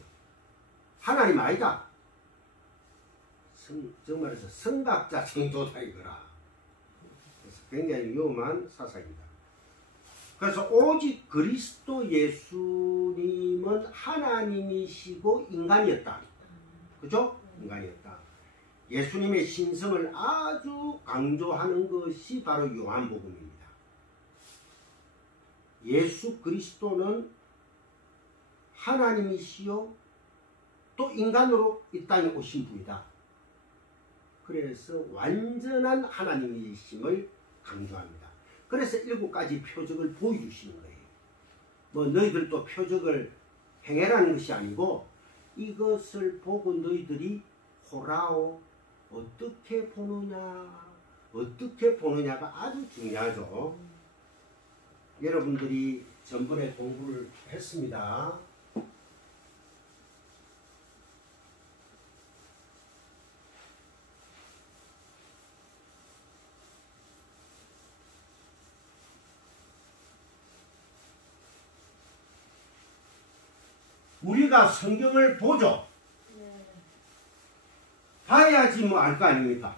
하나님 아니다. 정말해서 성각자 성도다 이거라. 그래서 굉장히 위험한 사상입니다. 그래서 오직 그리스도 예수님은 하나님이시고 인간이었다. 그죠? 인간이었다. 예수님의 신성을 아주 강조하는 것이 바로 요한복음입니다. 예수 그리스도는 하나님이시요 또 인간으로 이 땅에 오신 분이다. 그래서 완전한 하나님이심을 강조합니다. 그래서 7가지 표적을 보여주시는 거예요. 뭐 너희들도 표적을 행해라는 것이 아니고 이것을 보고 너희들이 호라오 어떻게 보느냐가 아주 중요하죠. 여러분들이 전번에 공부를 했습니다. 우리가 성경을 보죠. 봐야지 뭐 알 거 아닙니까?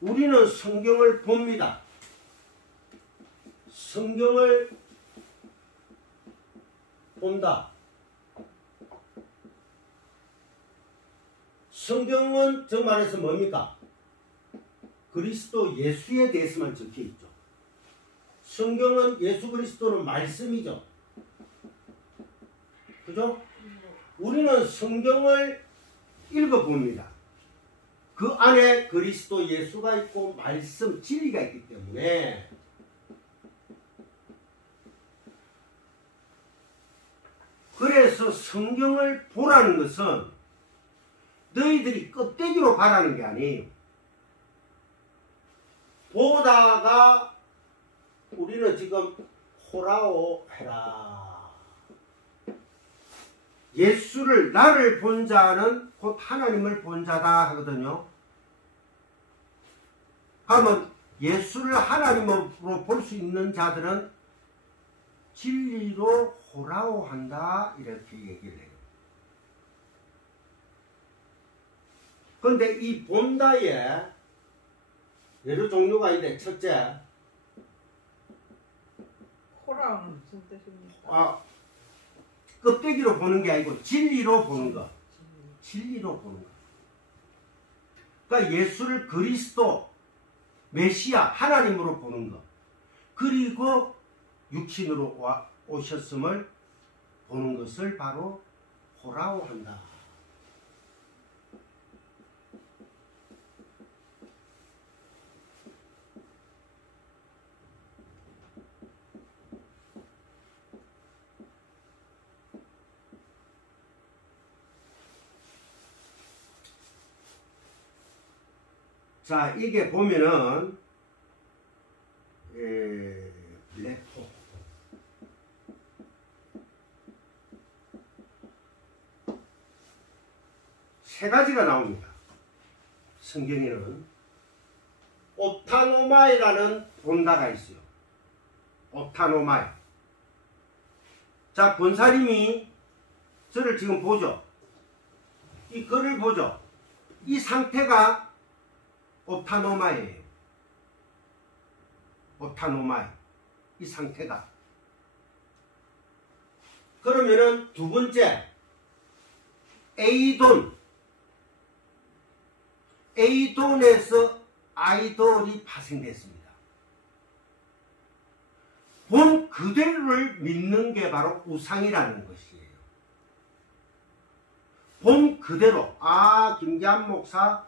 우리는 성경을 봅니다. 성경을 본다. 성경은 저 말해서 뭡니까? 그리스도 예수에 대해서만 적혀 있죠. 성경은 예수 그리스도는 말씀이죠. 그죠? 우리는 성경을 읽어봅니다. 그 안에 그리스도 예수가 있고 말씀 진리가 있기 때문에 그래서 성경을 보라는 것은 너희들이 껍데기로 봐라는 게 아니에요. 보다가 우리는 지금 호라오 해라. 예수를 나를 본 자는 곧 하나님을 본 자다 하거든요. 그러면 예수를 하나님으로 볼 수 있는 자들은 진리로 호라오 한다 이렇게 얘기를 해요. 그런데 이 본다에 여러 종류가 있는데 첫째 호라는 무슨 뜻입니까? 껍데기로 보는 게 아니고 진리로 보는 거. 진리로 보는 거. 그러니까 예수를 그리스도, 메시아, 하나님으로 보는 거. 그리고 육신으로 오셨음을 보는 것을 바로 호라오 한다. 자, 이게 보면은 블레포 세 가지가 나옵니다. 성경에는 옵타노마이라는 본다가 있어요. 옵타노마이. 자, 본사님이 저를 지금 보죠. 이 글을 보죠. 이 상태가 옵타노마이에요. 옵타노마이. 이 상태가. 그러면은 두 번째 에이돈. 에이돈에서 아이돌이 파생됐습니다. 본 그대로를 믿는 게 바로 우상이라는 것이에요. 본 그대로. 김기한 목사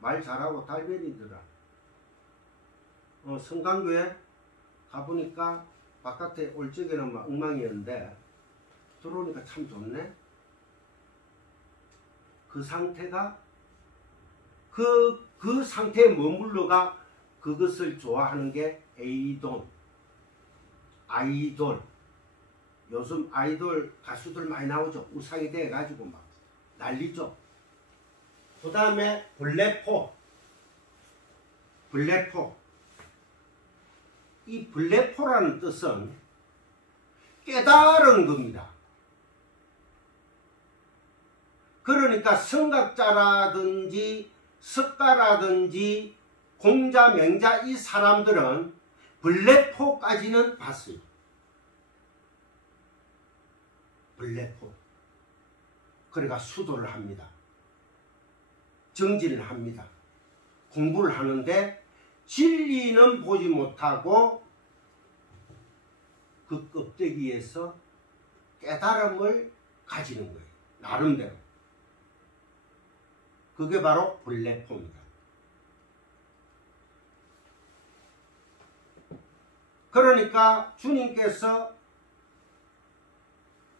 말 잘하고 달변이더라. 성강교회 가보니까 바깥에 올 적에는 막 엉망이었는데 들어오니까 참 좋네. 그 상태가 그 상태에 머물러가 그것을 좋아하는 게 에이돈, 아이돌. 요즘 아이돌 가수들 많이 나오죠. 우상이 돼가지고 막 난리죠. 그 다음에 블레포. 이 블레포라는 뜻은 깨달은 겁니다. 그러니까 성각자라든지 석가라든지 공자, 명자 이 사람들은 블레포까지는 봤어요. 블레포. 그러니까 수도를 합니다. 정진을 합니다. 공부를 하는데 진리는 보지 못하고 그 껍데기에서 깨달음을 가지는 거예요. 나름대로. 그게 바로 블레포입니다. 그러니까 주님께서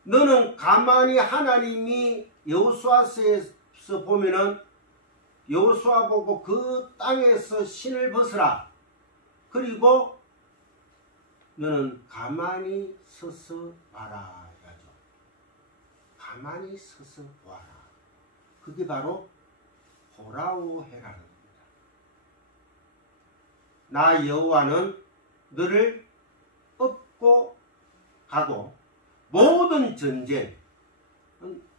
너는 가만히 하나님이 여호수아서에서 보면은 여호수아 보고 그 땅에서 신을 벗으라. 그리고 너는 가만히 서서 봐라. 하죠. 가만히 서서 보아라. 그게 바로 호라오해라는 겁니다. 나 여호와는 너를 업고 가고 모든 전쟁은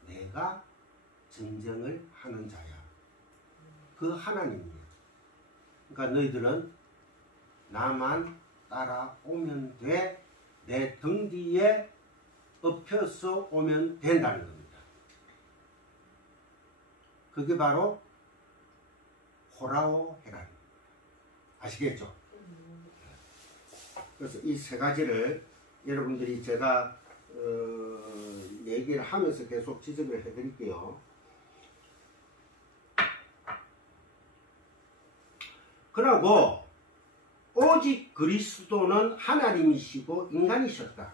내가 전쟁을 하는 자야. 그 하나님이야. 그러니까 너희들은 나만 따라오면 돼. 내 등 뒤에 엎혀서 오면 된다는 겁니다. 그게 바로 호라오해라는 겁니다. 아시겠죠? 그래서 이 세 가지를 여러분들이 제가 얘기를 하면서 계속 지적을 해드릴게요. 그러고 오직 그리스도는 하나님이시고 인간이셨다.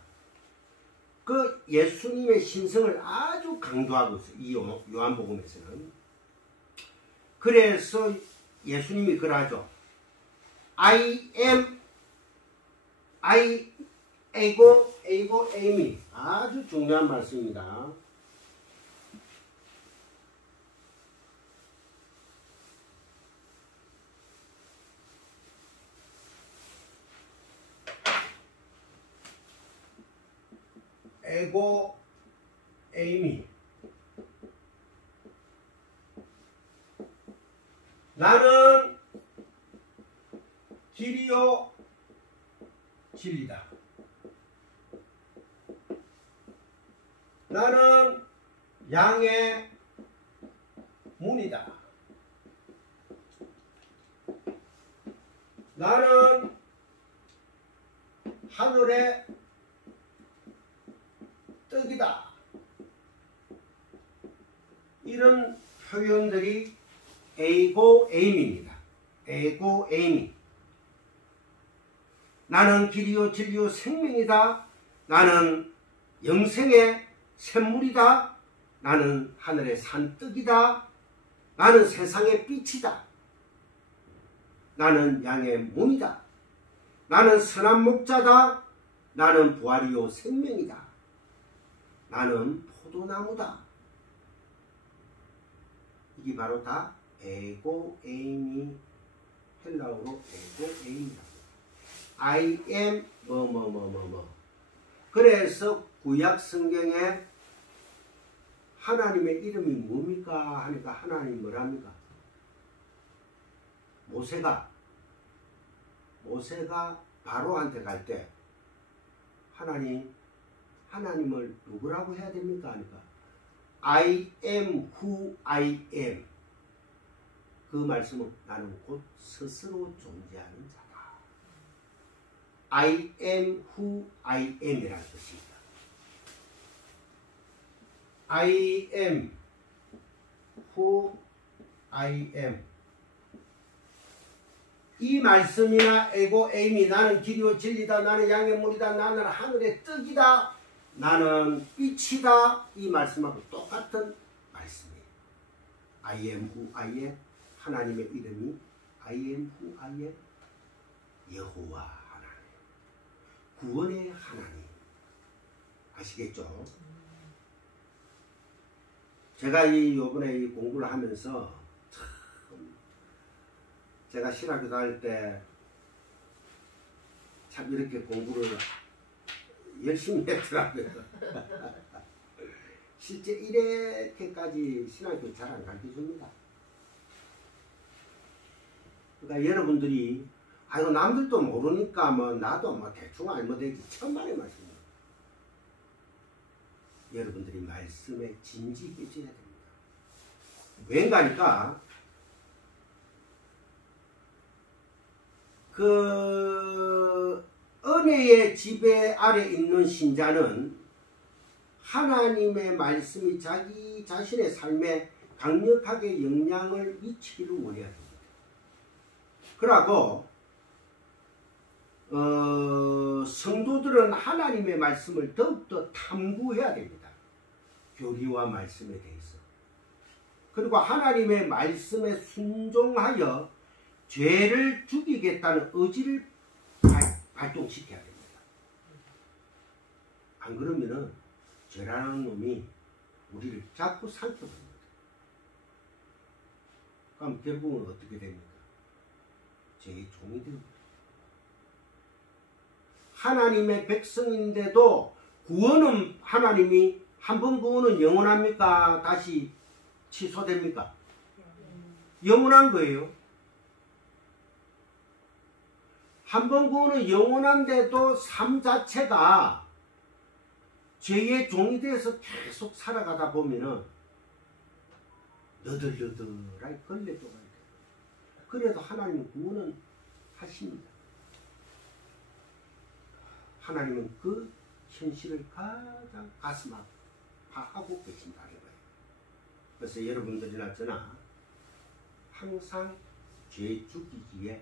그 예수님의 신성을 아주 강조하고 있어요. 이 요한복음에서는. 그래서 예수님이 그러하죠. I am, 에고, 에임이 아주 중요한 말씀입니다. 에고, 에이미. 나는 길이요 진리다. 나는 양의 문이다. 나는 하늘의 떡이다. 이런 표현들이 에고 에임입니다. 에고 에이미. 나는 길이요 진리요 생명이다. 나는 영생의 샘물이다. 나는 하늘의 산떡이다. 나는 세상의 빛이다. 나는 양의 문이다. 나는 선한 목자다. 나는 부활이요 생명이다. 나는 포도나무다. 이게 바로 다 에고 에이미, 헬라어로 에고 에임이다. I am 뭐. 그래서 구약 성경에 하나님의 이름이 뭡니까 하니까 하나님 뭐랍니까? 모세가 바로한테 갈 때 하나님을 누구라고 해야 됩니까 하니까 I am who I am. 그 말씀은 나는 곧 스스로 존재하는 자다. I am who I am 이라는 뜻입니다. I am who I am. 이 말씀이나 에고 에임이 나는 길이요 진리다. 나는 양의 물이다. 나는 하늘의 떡이다. 나는 빛이다. 이 말씀하고 똑같은 말씀이에요. I am who I am. 하나님의 이름이 I am who I am. 여호와 하나님. 구원의 하나님. 아시겠죠? 제가 요번에 이 공부를 하면서 참 제가 신학교 다닐 때 참 이렇게 공부를 열심히 했더라고요. 실제 이렇게까지 신학교 잘 안 가르쳐줍니다. 그러니까 여러분들이 이거 남들도 모르니까 뭐 나도 뭐 대충 알면 되지 천만의 말씀입니다. 여러분들이 말씀에 진지 깨져야 됩니다. 왠가니까 그 은혜의 지배 아래 있는 신자는 하나님의 말씀이 자기 자신의 삶에 강력하게 영향을 미치기를 원해야 됩니다. 그러고 성도들은 하나님의 말씀을 더욱더 탐구해야 됩니다. 교리와 말씀에 대해서. 그리고 하나님의 말씀에 순종하여 죄를 죽이겠다는 의지를 발동시켜야 됩니다. 안 그러면은 죄라는 놈이 우리를 자꾸 삼켜버립니다. 그럼 결국은 어떻게 됩니까? 죄의 종이 됩니다. 하나님의 백성인데도 구원은 하나님이 한 번 구원은 영원합니까? 다시 취소됩니까? 영원한 거예요. 한 번 구원은 영원한데도 삶 자체가 죄의 종이 돼서 계속 살아가다 보면은 너덜너덜하게 걸려들어야 돼요. 그래도 하나님은 구원은 하십니다. 하나님은 그 현실을 가장 가슴 아파하고 계신다는 거예요. 그래서 여러분들이나 저나 항상 죄 죽이기에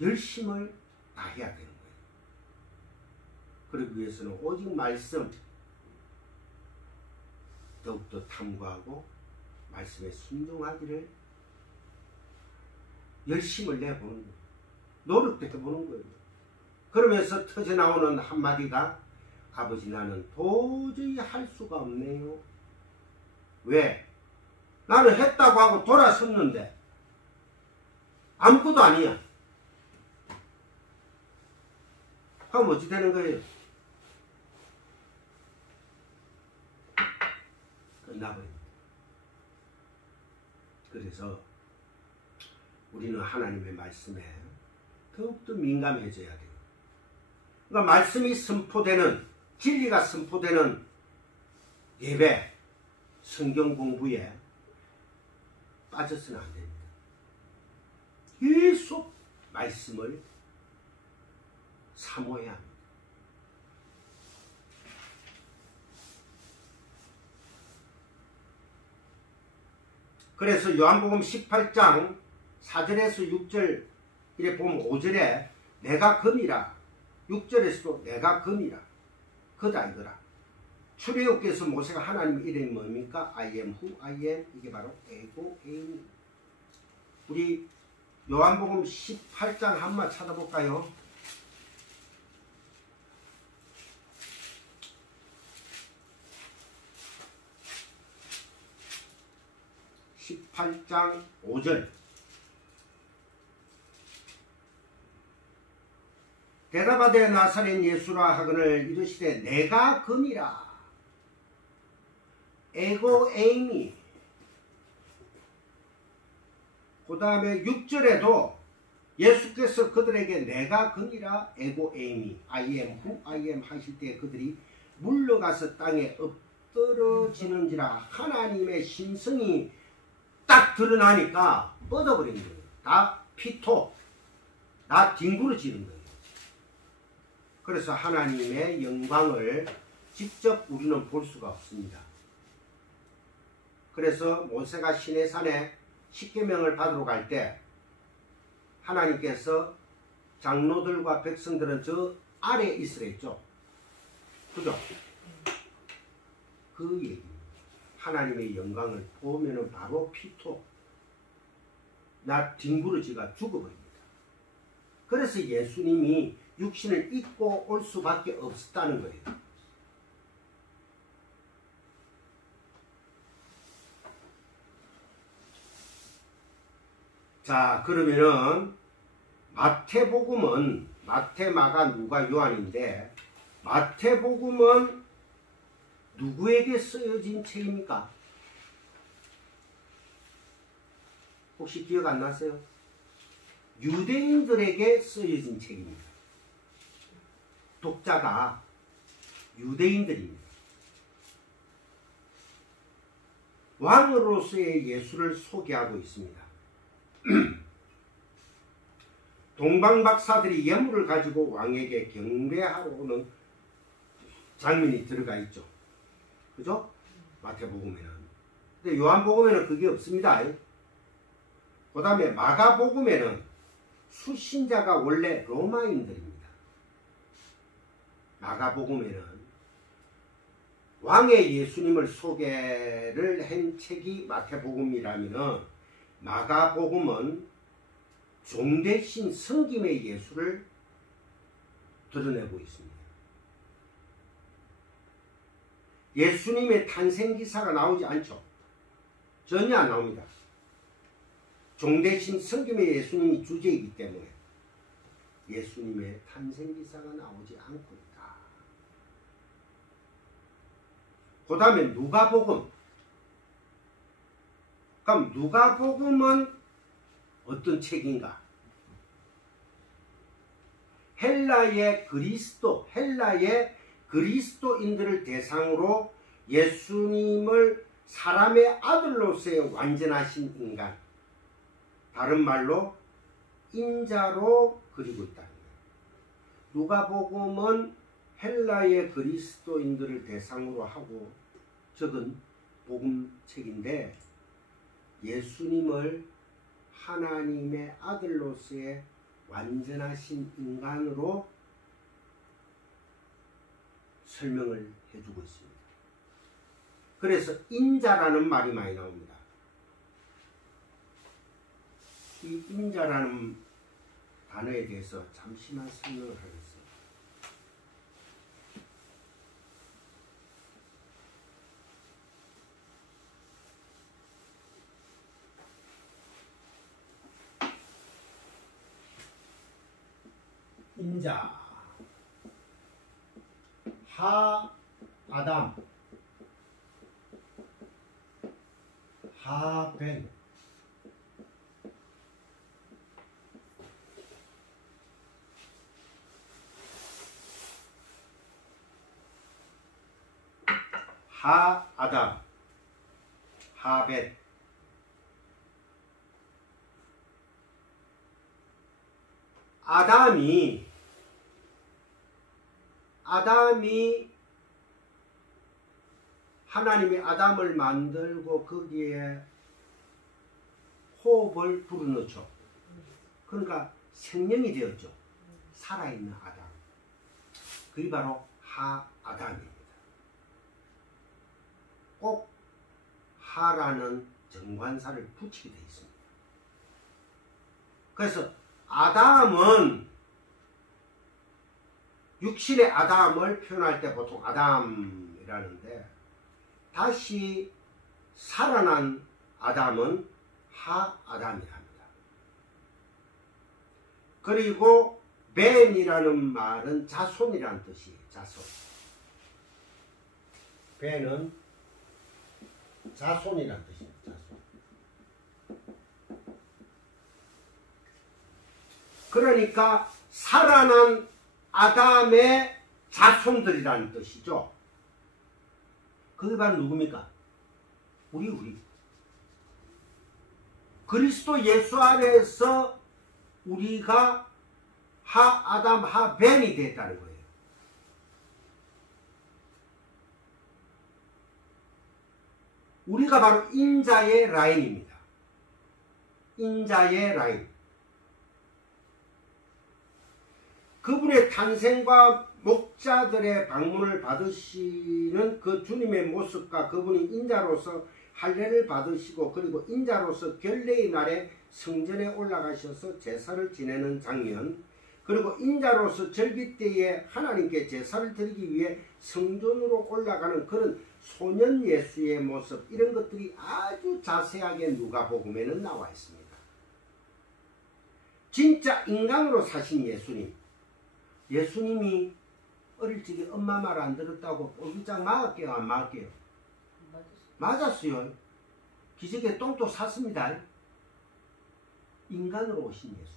열심을 다해야 되는 거예요. 그러기 위해서는 오직 말씀 더욱더 탐구하고 말씀에 순종하기를 열심을 내보는 거예요. 노력도 해보는 거예요. 그러면서 터져나오는 한마디가 아버지 나는 도저히 할 수가 없네요. 왜? 나는 했다고 하고 돌아섰는데 아무것도 아니야. 그럼 어찌 되는 거예요? 끝나버립니다. 그래서 우리는 하나님의 말씀에 더욱더 민감해져야 돼요. 그러니까 말씀이 선포되는, 진리가 선포되는 예배, 성경 공부에 빠져서는 안 됩니다. 계속 말씀을 사모해야 합니다. 그래서 요한복음 18장 4절에서 6절 이래 보면 5절에 내가 금이라, 6절에서도 내가 금이라, 그다 이거라. 출애굽께서 모세가 하나님 이름이 뭡니까? I am who I am. 이게 바로 에고 에임. 우리 요한복음 18장 한번 찾아볼까요? (18장 5절) 대답하되 나사렛 예수라 하거늘 이르시되 내가 금이라 에고 에이미. 그 다음에 6절에도 예수께서 그들에게 내가 금이라 에고 에이미 I am who I am 하실 때 그들이 물러가서 땅에 엎드러지는지라. 하나님의 신성이 딱 드러나니까 뻗어버린 거예요. 다 피토, 다 뒹굴어지는 거예요. 그래서 하나님의 영광을 직접 우리는 볼 수가 없습니다. 그래서 모세가 시내산에 십계명을 받으러 갈 때 하나님께서 장로들과 백성들은 저 아래에 있으라 했죠. 그죠? 그 얘기입니다. 하나님의 영광을 보면은 바로 피토, 나 뒹굴어지가 죽어버립니다. 그래서 예수님이 육신을 입고 올 수밖에 없었다는 거예요. 자, 그러면은 마태복음은 마태, 마가, 누가, 요한인데 마태복음은 누구에게 쓰여진 책입니까? 혹시 기억 안 나세요? 유대인들에게 쓰여진 책입니다. 독자가 유대인들입니다. 왕으로서의 예수를 소개하고 있습니다. 동방박사들이 예물을 가지고 왕에게 경배하러 오는 장면이 들어가 있죠. 그죠? 마태복음에는. 근데 요한복음에는 그게 없습니다. 그 다음에 마가복음에는 수신자가 원래 로마인들입니다. 마가복음에는 왕의 예수님을 소개를 한 책이 마태복음이라면은 마가복음은 종 대신 성김의 예수를 드러내고 있습니다. 예수님의 탄생 기사가 나오지 않죠. 전혀 안 나옵니다. 종 대신 성김의 예수님이 주제이기 때문에 예수님의 탄생 기사가 나오지 않고 있다. 그 다음에 누가복음. 그럼 누가복음은 어떤 책인가? 헬라의 그리스도인들을 대상으로 예수님을 사람의 아들로서의 완전하신 인간, 다른 말로 인자로 그리고 있다는 거예요. 누가복음은 헬라의 그리스도인들을 대상으로 하고 적은 복음책인데 예수님을 하나님의 아들로서의 완전하신 인간으로 설명을 해주고 있습니다. 그래서 인자라는 말이 많이 나옵니다. 이 인자라는 단어에 대해서 잠시만 설명을 하겠습니다. 인자, 하 아담, 하 벤, 하 아담, 하 벤. 아담이 하나님이 아담을 만들고 거기에 호흡을 불어넣죠. 그러니까 생명이 되었죠. 살아있는 아담. 그게 바로 하아담입니다. 꼭 하라는 정관사를 붙이게 되어 있습니다. 그래서 아담은 육신의 아담을 표현할 때 보통 아담이라는데 다시 살아난 아담은 하아담이랍니다. 그리고 벤이라는 말은 자손이라는 뜻이에요. 자손. 벤은 자손이라는 뜻이에요. 자손. 그러니까 살아난 아담의 자손들이라는 뜻이죠. 그게 바로 누굽니까? 우리. 그리스도 예수 안에서 우리가 하아담, 하벤이 됐다는 거예요. 우리가 바로 인자의 라인입니다. 인자의 라인. 그분의 탄생과 목자들의 방문을 받으시는 그 주님의 모습과 그분이 인자로서 할례를 받으시고 그리고 인자로서 결례의 날에 성전에 올라가셔서 제사를 지내는 장면, 그리고 인자로서 절기 때에 하나님께 제사를 드리기 위해 성전으로 올라가는 그런 소년 예수의 모습, 이런 것들이 아주 자세하게 누가복음에는 나와 있습니다. 진짜 인간으로 사신 예수님이 어릴 적에 엄마 말 안 들었다고 꼴기장 맞았게요? 안 맞았게요? 맞았어요. 기적의 똥도 샀습니다. 인간으로 오신 예수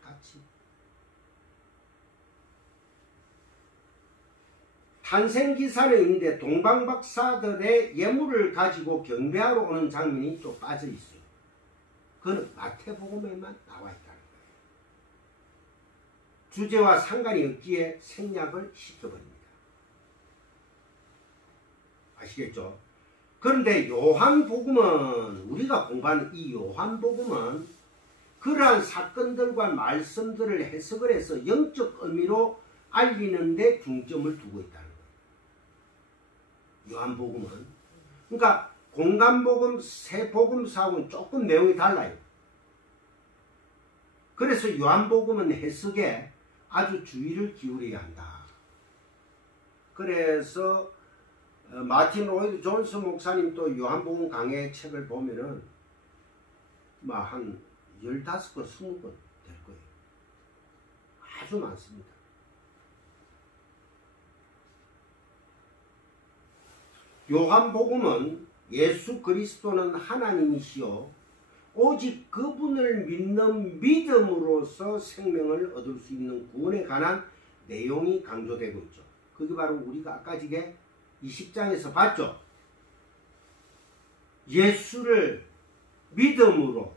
똑같이. 탄생기사는 있는데 동방박사들의 예물을 가지고 경배하러 오는 장면이 또 빠져 있어요. 그건 마태복음에만 나와 있다는 거예요. 주제와 상관이 없기에 생략을 시켜버립니다. 아시겠죠? 그런데 요한복음은, 우리가 공부하는 이 요한복음은 그러한 사건들과 말씀들을 해석을 해서 영적 의미로 알리는 데 중점을 두고 있다는 거예요. 요한복음은. 그러니까 공간복음, 세복음사하고는 조금 내용이 달라요. 그래서 요한복음은 해석에 아주 주의를 기울여야 한다. 그래서 마틴 로이드 존스 목사님도 요한복음 강해 책을 보면은 한 15권, 20권 될 거예요. 아주 많습니다. 요한복음은 예수 그리스도는 하나님이시요 오직 그분을 믿는 믿음으로써 생명을 얻을 수 있는 구원에 관한 내용이 강조되고 있죠. 그게 바로 우리가 아까 지게 20장에서 봤죠. 예수를 믿음으로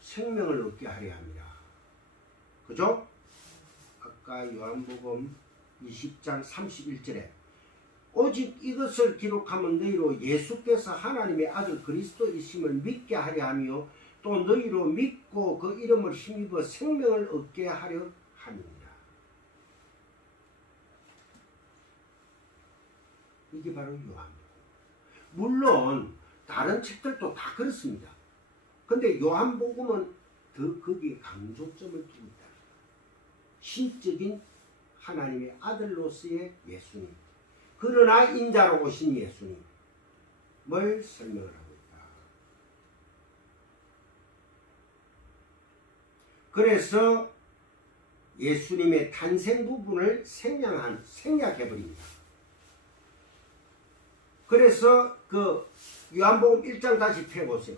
생명을 얻게 하려 합니다. 그죠? 아까 요한복음 20장 31절에 오직 이것을 기록하면 너희로 예수께서 하나님의 아들 그리스도이심을 믿게 하려 하며 또 너희로 믿고 그 이름을 힘입어 생명을 얻게 하려 함이니라. 이게 바로 요한복음. 물론 다른 책들도 다 그렇습니다. 근데 요한복음은 더 거기에 강조점을 두고 있다. 신적인 하나님의 아들로서의 예수님, 그러나 인자로 오신 예수님을 설명을 하고 있다. 그래서 예수님의 탄생 부분을 생략해버립니다. 그래서 그 요한복음 1장 다시 펴보세요.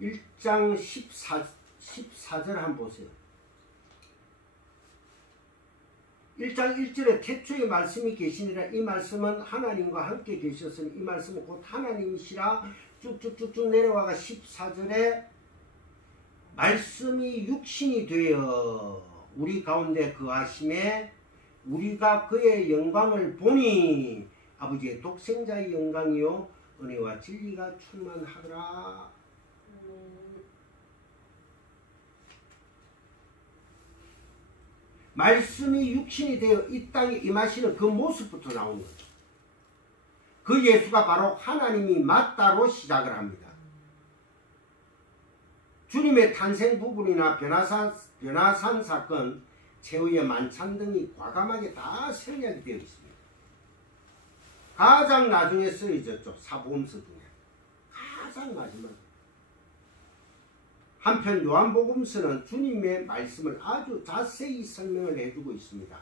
일 장 14절 한번 보세요. 1장 1절에 태초에 말씀이 계시니라. 이 말씀은 하나님과 함께 계셨으니 이 말씀은 곧 하나님이시라. 쭉쭉쭉쭉 내려와가 14절에 말씀이 육신이 되어 우리 가운데 거하심에 우리가 그의 영광을 보니 아버지의 독생자의 영광이요 은혜와 진리가 충만하더라. 말씀이 육신이 되어 이 땅에 임하시는 그 모습부터 나오는 거죠. 그 예수가 바로 하나님이 맞다로 시작을 합니다. 주님의 탄생 부분이나 변화산 사건, 최후의 만찬 등이 과감하게 다 생략이 되어 있습니다. 가장 나중에 쓰여졌죠. 사복음서 중에. 가장 마지막에. 한편 요한복음서는 주님의 말씀을 아주 자세히 설명을 해주고 있습니다.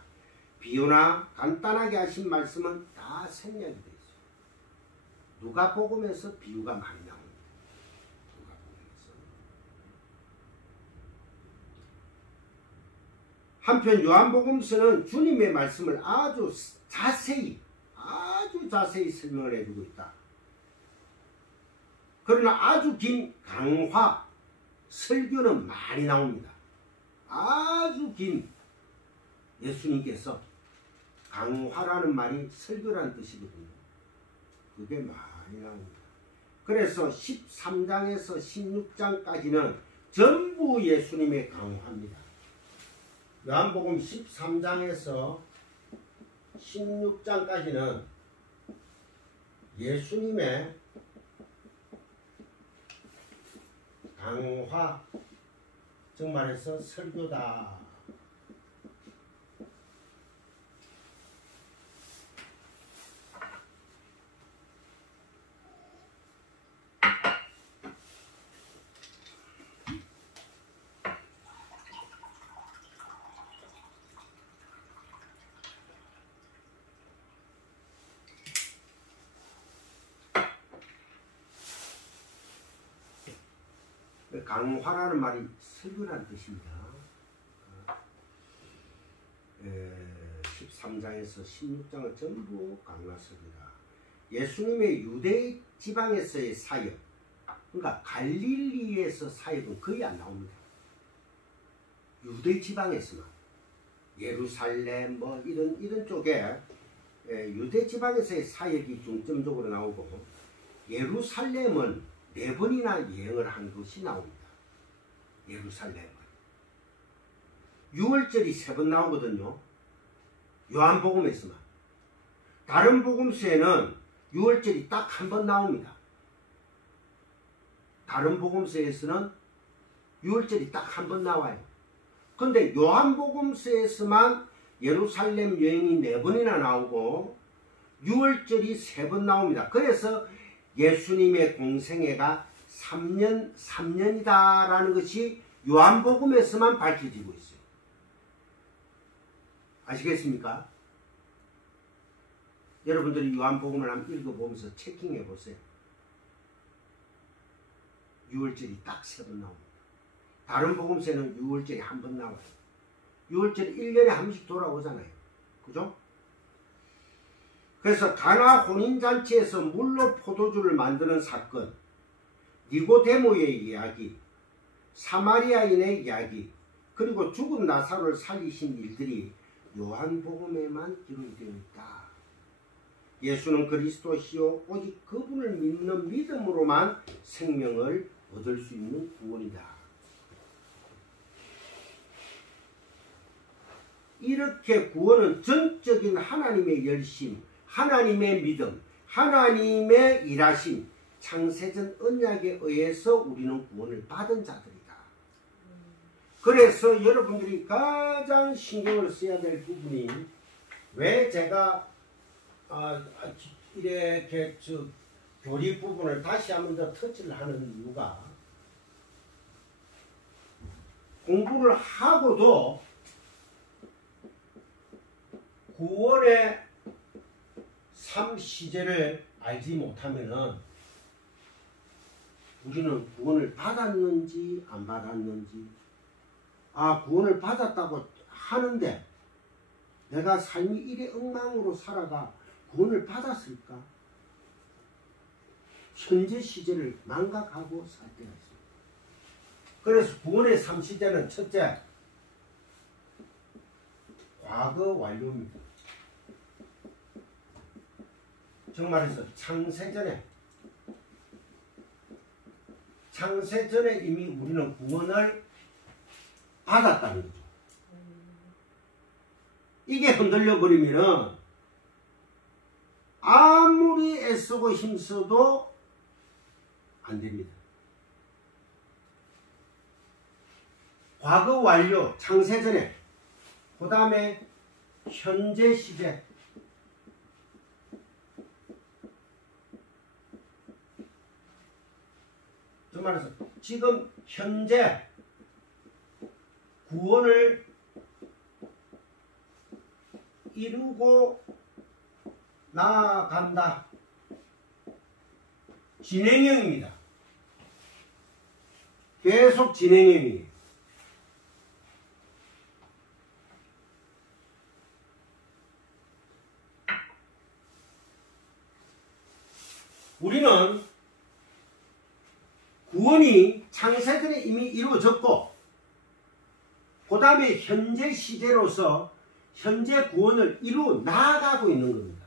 비유나 간단하게 하신 말씀은 다 생략이 되어 있어요. 누가복음에서 비유가 많이 나옵니다. 한편 요한복음서는 주님의 말씀을 아주 자세히 설명을 해주고 있다. 그러나 아주 긴 강화 설교는 많이 나옵니다. 아주 긴 예수님께서 강화라는 말이 설교라는 뜻이거든요. 그게 많이 나옵니다. 그래서 13장에서 16장까지는 전부 예수님의 강화입니다. 요한복음 13장에서 16장까지는 예수님의 강화, 즉 말해서 설교다. 강화라는 말이 설교라는 뜻입니다. 13장에서 16장은 전부 강화 설교다. 예수님의 유대 지방에서의 사역, 그러니까 갈릴리에서 사역은 거의 안 나옵니다. 유대 지방에서만, 예루살렘 뭐 이런 쪽에 유대 지방에서의 사역이 중점적으로 나오고, 예루살렘은 4번이나 여행을 한 것이 나옵니다. 예루살렘은. 6월절이 3번 나오거든요. 요한복음에서만. 다른 복음서에는 6월절이 딱 1번 나옵니다. 다른 복음서에서는 6월절이 딱 1번 나와요. 근데 요한복음서에서만 예루살렘 여행이 4번이나 나오고 6월절이 3번 나옵니다. 그래서 예수님의 공생애가 3년이다라는 것이 요한복음에서만 밝혀지고 있어요. 아시겠습니까? 여러분들이 요한복음을 한번 읽어보면서 체킹해 보세요. 6월절이 딱 3번 나옵니다. 다른 복음서에는 6월절이 1번 나와요. 6월절이 1년에 한 번씩 돌아오잖아요. 그죠? 그래서 가나 혼인잔치에서 물로 포도주를 만드는 사건, 니고데모의 이야기, 사마리아인의 이야기, 그리고 죽은 나사로를 살리신 일들이 요한복음에만 기록이 되어 있다. 예수는 그리스도시요 오직 그분을 믿는 믿음으로만 생명을 얻을 수 있는 구원이다. 이렇게 구원은 전적인 하나님의 열심, 하나님의 믿음, 하나님의 일하심, 창세전 언약에 의해서 우리는 구원을 받은 자들이다. 그래서 여러분들이 가장 신경을 써야 될 부분이, 왜 제가 이렇게 교리 부분을 다시 한번 더 터치를 하는 이유가, 공부를 하고도 구원의 삶 시제를 알지 못하면은 우리는 구원을 받았는지 안 받았는지, 구원을 받았다고 하는데 내가 삶이 이래 엉망으로 살아가 구원을 받았을까? 현재 시제를 망각하고 살 때가 있습니다. 그래서 구원의 삶 시제는 첫째, 과거 완료입니다. 정말해서 창세전에 이미 우리는 구원을 받았다는 거죠. 이게 흔들려 버리면은 아무리 애쓰고 힘써도 안 됩니다. 과거 완료, 창세전에, 그 다음에 현재 시제, 좀 말해서 지금 현재 구원을 이루고 나아간다. 진행형입니다. 계속 진행형이에요. 우리는 구원이 창세전에 이미 이루어졌고, 그 다음에 현재 시제로서 현재 구원을 이루어 나아가고 있는 겁니다.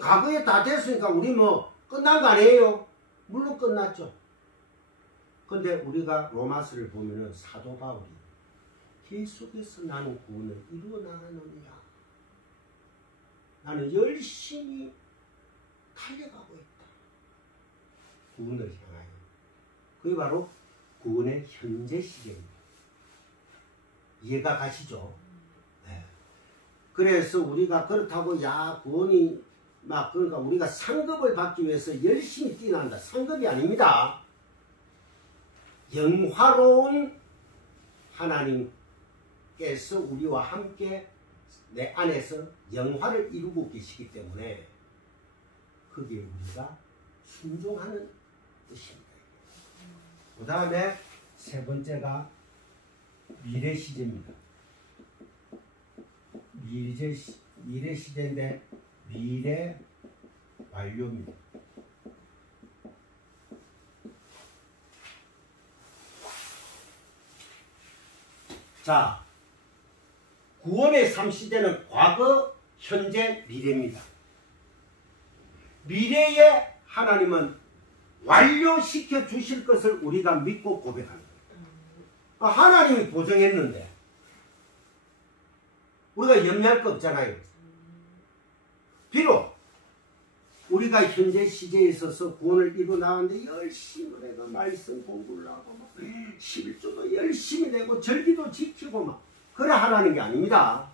과거에 다 됐으니까 우리 뭐 끝난 거 아니에요? 물론 끝났죠. 근데 우리가 로마서를 보면은 사도 바울이 계속해서 나는 구원을 이루어 나가느냐, 나는 열심히 달려가고 있다. 구원을 향하여. 그게 바로 구원의 현재 시제입니다. 이해가 가시죠? 네. 그래서 우리가 그렇다고 구원이 그러니까 우리가 상급을 받기 위해서 열심히 뛰어난다. 상급이 아닙니다. 영화로운 하나님께서 우리와 함께 내 안에서 영화를 이루고 계시기 때문에 그게 우리가 순종하는 뜻입니다. 그 다음에 세 번째가 미래 시제입니다. 미래 시제인데 미래 완료입니다. 자, 구원의 3시대는 과거, 현재, 미래입니다. 미래에 하나님은 완료시켜 주실 것을 우리가 믿고 고백하는 거예요. 하나님이 보증했는데 우리가 염려할 거 없잖아요. 비록 우리가 현재 시제에 있어서 구원을 이루어 나가는데 열심히 내가 말씀 공부를 하고 막 11조도 열심히 내고 절기도 지키고 막 그래 하라는 게 아닙니다.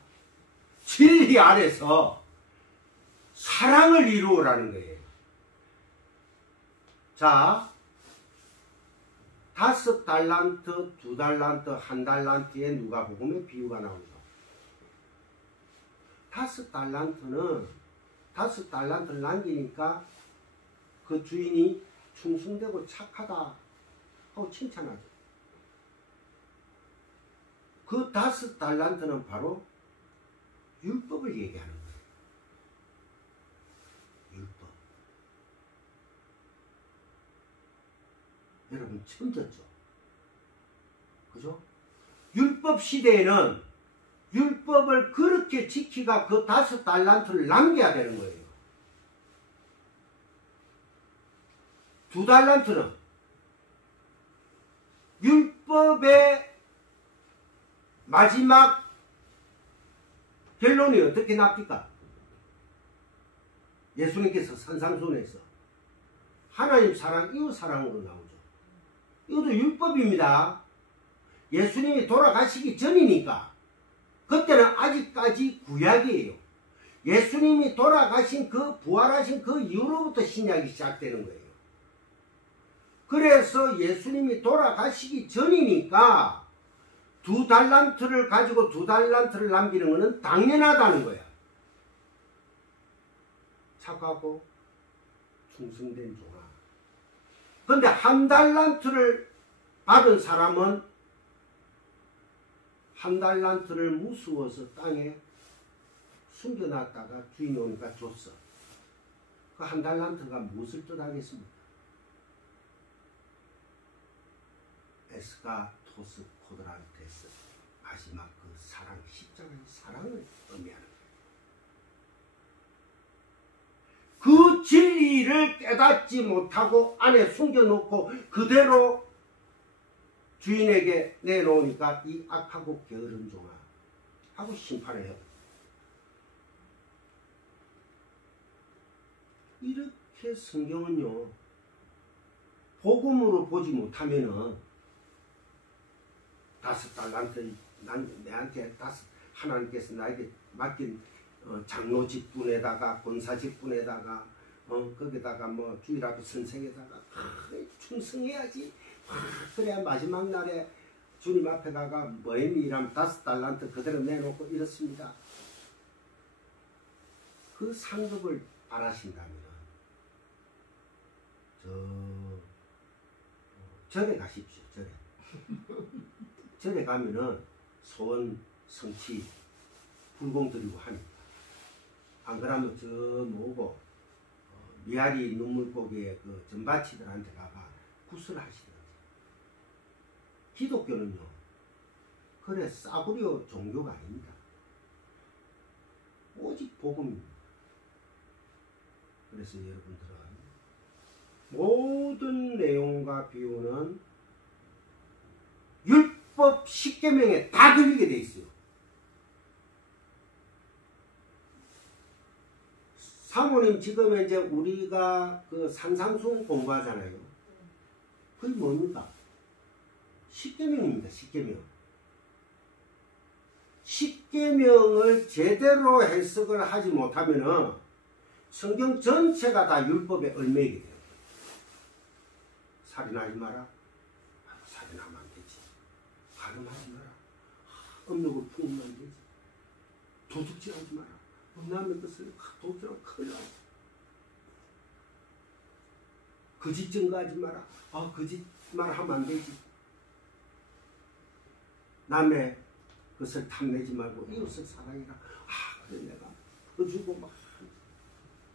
진리 안에서 사랑을 이루어라는 거예요. 자, 5달란트, 2달란트, 1달란트에 누가복음의 비유가 나오죠. 5달란트를 남기니까 그 주인이 충성되고 착하다 하고 칭찬하죠. 그 5달란트는 바로 율법을 얘기하는 거예요. 율법. 여러분 처음 듣죠? 그죠? 율법 시대에는 율법을 그렇게 지키가 그 5달란트를 남겨야 되는 거예요. 2달란트는 율법의 마지막 결론이 어떻게 납니까? 예수님께서 산상순에서 하나님 사랑, 이웃 사랑으로 나오죠. 이것도 율법입니다. 예수님이 돌아가시기 전이니까 그때는 아직까지 구약이에요. 예수님이 돌아가신 그 부활하신 그 이후로부터 신약이 시작되는 거예요. 그래서 예수님이 돌아가시기 전이니까 2달란트를 가지고 2달란트를 남기는 것은 당연하다는 거야. 착하고 충성된 종아. 근데 1달란트를 받은 사람은 1달란트를 무서워서 땅에 숨겨놨다가 주인이 오니까 줬어. 그 1달란트가 무엇을 뜻하겠습니까? 에스카토스 코드란테스, 마지막 그 사랑, 십자가의 사랑을 의미하는 거예요. 그 진리를 깨닫지 못하고 안에 숨겨놓고 그대로 주인에게 내놓으니까 이 악하고 게으른 종아 하고 심판을 해요. 이렇게 성경은요, 복음으로 보지 못하면은 5달란트 내한테 하나님께서 나에게 맡긴 장로 직분에다가 권사 직분에다가 거기다가 뭐 주일 앞에 선생에다가 충성해야지. 그래야 마지막 날에 주님 앞에 가가 뭐했니 이라면 5달란트 그대로 내놓고 이렇습니다. 그 상급을 바라신다면 절에 가십시오. 절에. 절에 가면은 소원 성취 불공 드리고 하니까. 안 그러면 저 뭐고 미아리 눈물고기의 그 전바치들한테 가가 구슬하시든지. 기독교는요, 그래 싸구려 종교가 아닙니다. 오직 복음입니다. 그래서 여러분들은 모든 내용과 비유는 율법 10계명에 다 들리게 돼 있어요. 사모님 지금 이제 우리가 그 산상순 공부하잖아요. 그게 뭡니까? 10계명입니다. 10계명. 10계명을 제대로 해석을 하지 못하면은 성경 전체가 다 율법에 얽매이게 돼요. 살인하지 마라. 살인하면 안 되지. 간음하지 마라. 음욕을 품으면 안 되지. 도둑질하지 마라. 남의 것을 도둑질하면 큰일 나. 거짓 증거하지 마라. 거짓말 하면 안 되지. 남의 것을 탐내지 말고 이웃을 사랑해라. 그래 내가 퍼주고 막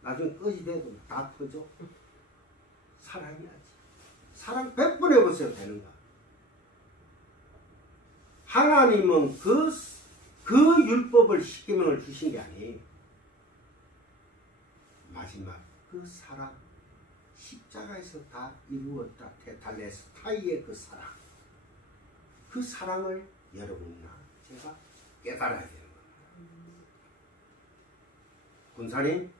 나중에 끝이 돼도 다 퍼줘. 사랑해야지. 사랑 100번 해보세요. 되는가? 하나님은 그 율법을 10계명을 주신 게 아니에요. 마지막 그 사랑, 십자가에서 다 이루었다. 테탈레스타이의 그 사랑. 그 사랑을 여러분이나 제가 깨달아야 되는 겁니다. 군사님,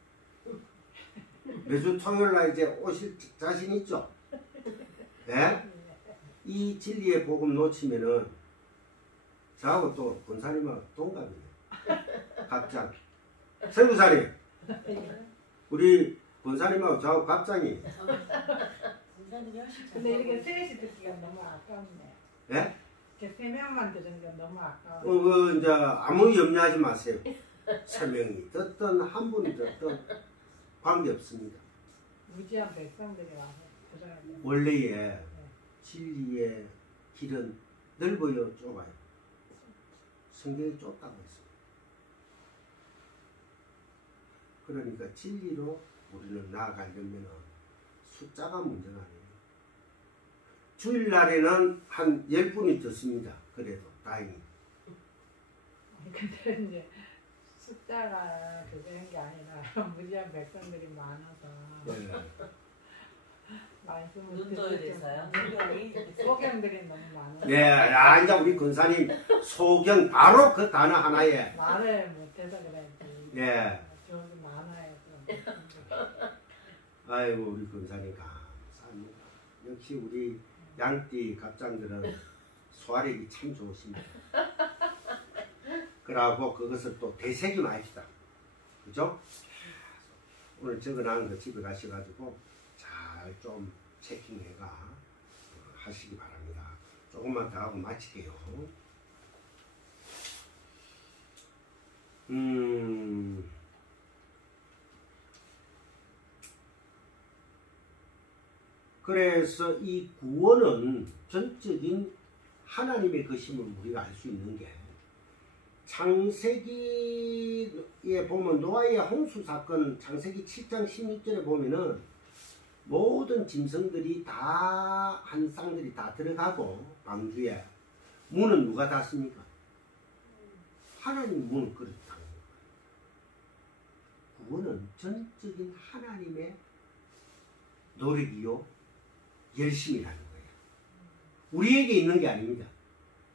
매주 토요일날 이제 오실 자신 있죠? 네? 이 진리의 복음 놓치면은 저하고 또 군사님하고 동갑이네. 갑장. 세부사님, 우리 군사님하고 저하고 갑장이. 근데 이렇게 셋이 듣기가 너무 아깝네. 예? 이렇게 3명만 들은 건 너무 아까워. 이제 아무 염려하지 마세요. 3명이 듣든 한 분이 듣든 관계없습니다. 무지한 백성들이 와서 들어야 돼. 원래의 진리의 길은 넓어요, 좁아요? 성경이 좁다고 했습니다. 그러니까 진리로 우리는 나아가려면 숫자가 문제가 아니에요. 주일날에는 한 10분이 듣습니다. 그래도 다행히 근데 이제 숫자가 그런 게 아니라 무지한 백성들이 많아서 네. 말씀을 눈떠야 돼서요. 소경들이 너무 많아서 네, 야, 이제 우리 근사님 소경 바로 그 단어 하나에 말을 못해서 그랬지. 네. 저도 많아요. 아이고 우리 근사님 감사합니다. 역시 우리 양띠 갑장들은 소화력이 참 좋으십니다. 그러고 그것을 또 되새김합시다. 그죠? 오늘 적어놓은 거 집에 가셔가지고 잘 좀 체킹해가 하시기 바랍니다. 조금만 더 하고 마칠게요. 그래서 이 구원은 전적인 하나님의 것임을 우리가 알 수 있는 게 창세기에 보면 노아의 홍수 사건 창세기 7장 16절에 보면은 모든 짐승들이 다 한 쌍들이 다 들어가고 방주에 문은 누가 닫습니까? 하나님 문을 그렇게 닫는 거예요. 구원은 전적인 하나님의 노력이요 열심이라는 거예요. 우리에게 있는 게 아닙니다.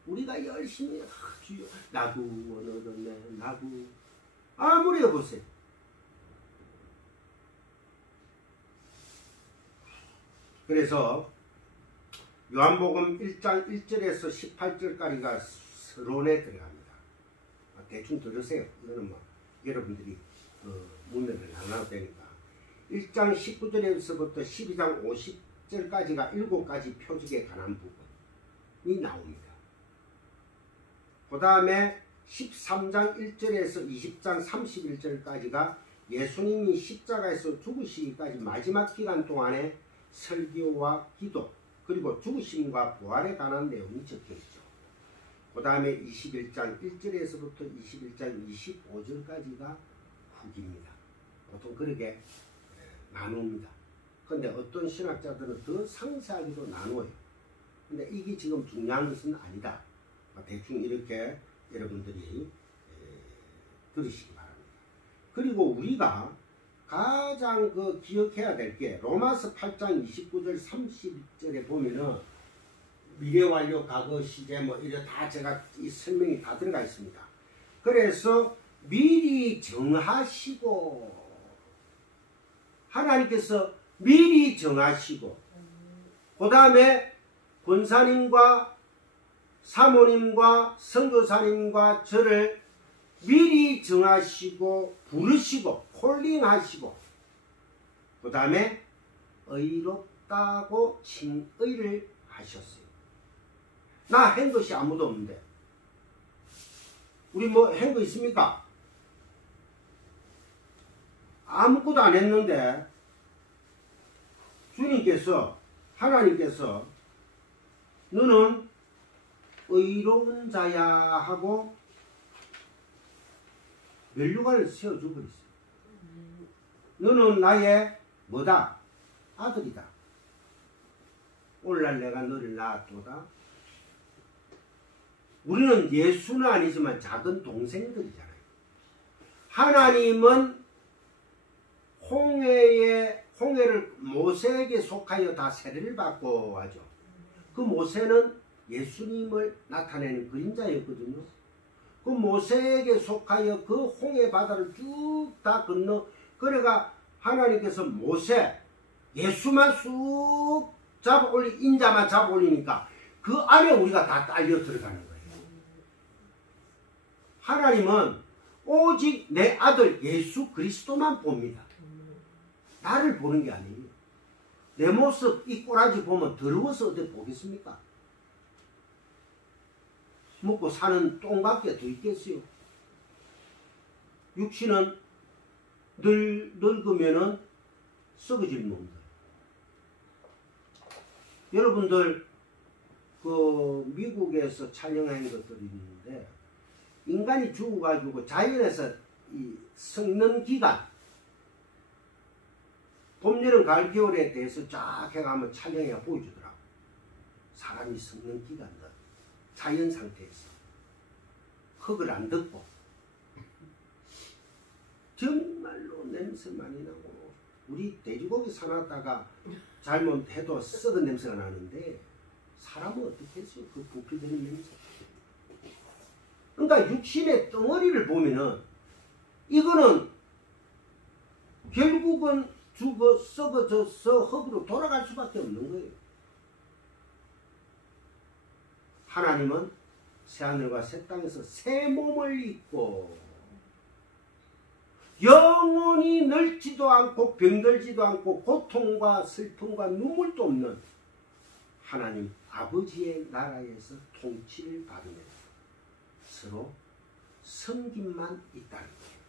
우리가 열심히 주여 나구 원어졌네 나구 아무리 해보세요. 그래서 요한복음 1장 1절에서 18절까지가 서론에 들어갑니다. 대충 들으세요. 이거는 뭐 여러분들이 문맥을 나눠도 되니까 1장 19절에서부터 12장 50절까지가 7가지 표적에 관한 부분이 나옵니다. 그 다음에 13장 1절에서 20장 31절까지가 예수님이 십자가에서 죽으시기까지 마지막 기간 동안에 설교와 기도 그리고 죽으심과 부활에 관한 내용이 적혀있죠. 그 다음에 21장 1절에서부터 21장 25절까지가 후기입니다. 보통 그렇게 나눕니다. 근데 어떤 신학자들은 더 상세하게도 나누어요. 근데 이게 지금 중요한 것은 아니다. 대충 이렇게 여러분들이 들으시기 바랍니다. 그리고 우리가 가장 기억해야 될 게 로마서 8장 29절 30절에 보면은 미래 완료 과거 시제 뭐 이래 다 제가 이 설명이 다 들어가 있습니다. 그래서 미리 정하시고 하나님께서 미리 정하시고 그 다음에 권사님과 사모님과 선교사님과 저를 미리 정하시고 부르시고 콜링하시고 그 다음에 의롭다고 칭의를 하셨어요. 나 한 것이 아무도 없는데 우리 뭐 한 거 있습니까? 아무것도 안 했는데 주님께서 하나님께서 너는 의로운 자야 하고 면류관을 세워주고 있어요. 너는 나의 뭐다? 아들이다. 오늘날 내가 너를 낳았도다. 우리는 예수는 아니지만 작은 동생들이잖아요. 하나님은 홍해를 모세에게 속하여 다 세례를 받고 하죠. 그 모세는 예수님을 나타내는 그림자였거든요. 그 모세에게 속하여 그 홍해 바다를 쭉 다 건너 그래가 하나님께서 모세 예수만 쑥 인자만 잡아 올리니까 그 안에 우리가 다 딸려 들어가는 거예요. 하나님은 오직 내 아들 예수 그리스도만 봅니다. 나를 보는 게 아니에요. 내 모습 이 꼬라지 보면 더러워서 어디 보겠습니까? 먹고 사는 똥밖에 더 있겠어요. 육신은 늙으면은 썩어질 놈들. 여러분들 미국에서 촬영한 것들이 있는데 인간이 죽어가지고 자연에서 이 썩는 기간 봄, 여름, 가을, 겨울에 대해서 쫙 해가면 촬영해 보여주더라고. 사람이 썩는 기간들 자연 상태에서 흙을 안 덮고 정말로 냄새 많이 나고 우리 돼지고기 사놨다가 잘못해도 썩은 냄새가 나는데 사람은 어떻게 했어요? 그 부피되는 냄새. 그러니까 육신의 덩어리를 보면은 이거는 결국은 죽어 썩어져서 흙으로 돌아갈 수밖에 없는 거예요. 하나님은 새하늘과 새 땅에서 새 몸을 입고 영원히 늙지도 않고 병들지도 않고 고통과 슬픔과 눈물도 없는 하나님 아버지의 나라에서 통치를 받으며 서로 섬김만 있다는 거예요.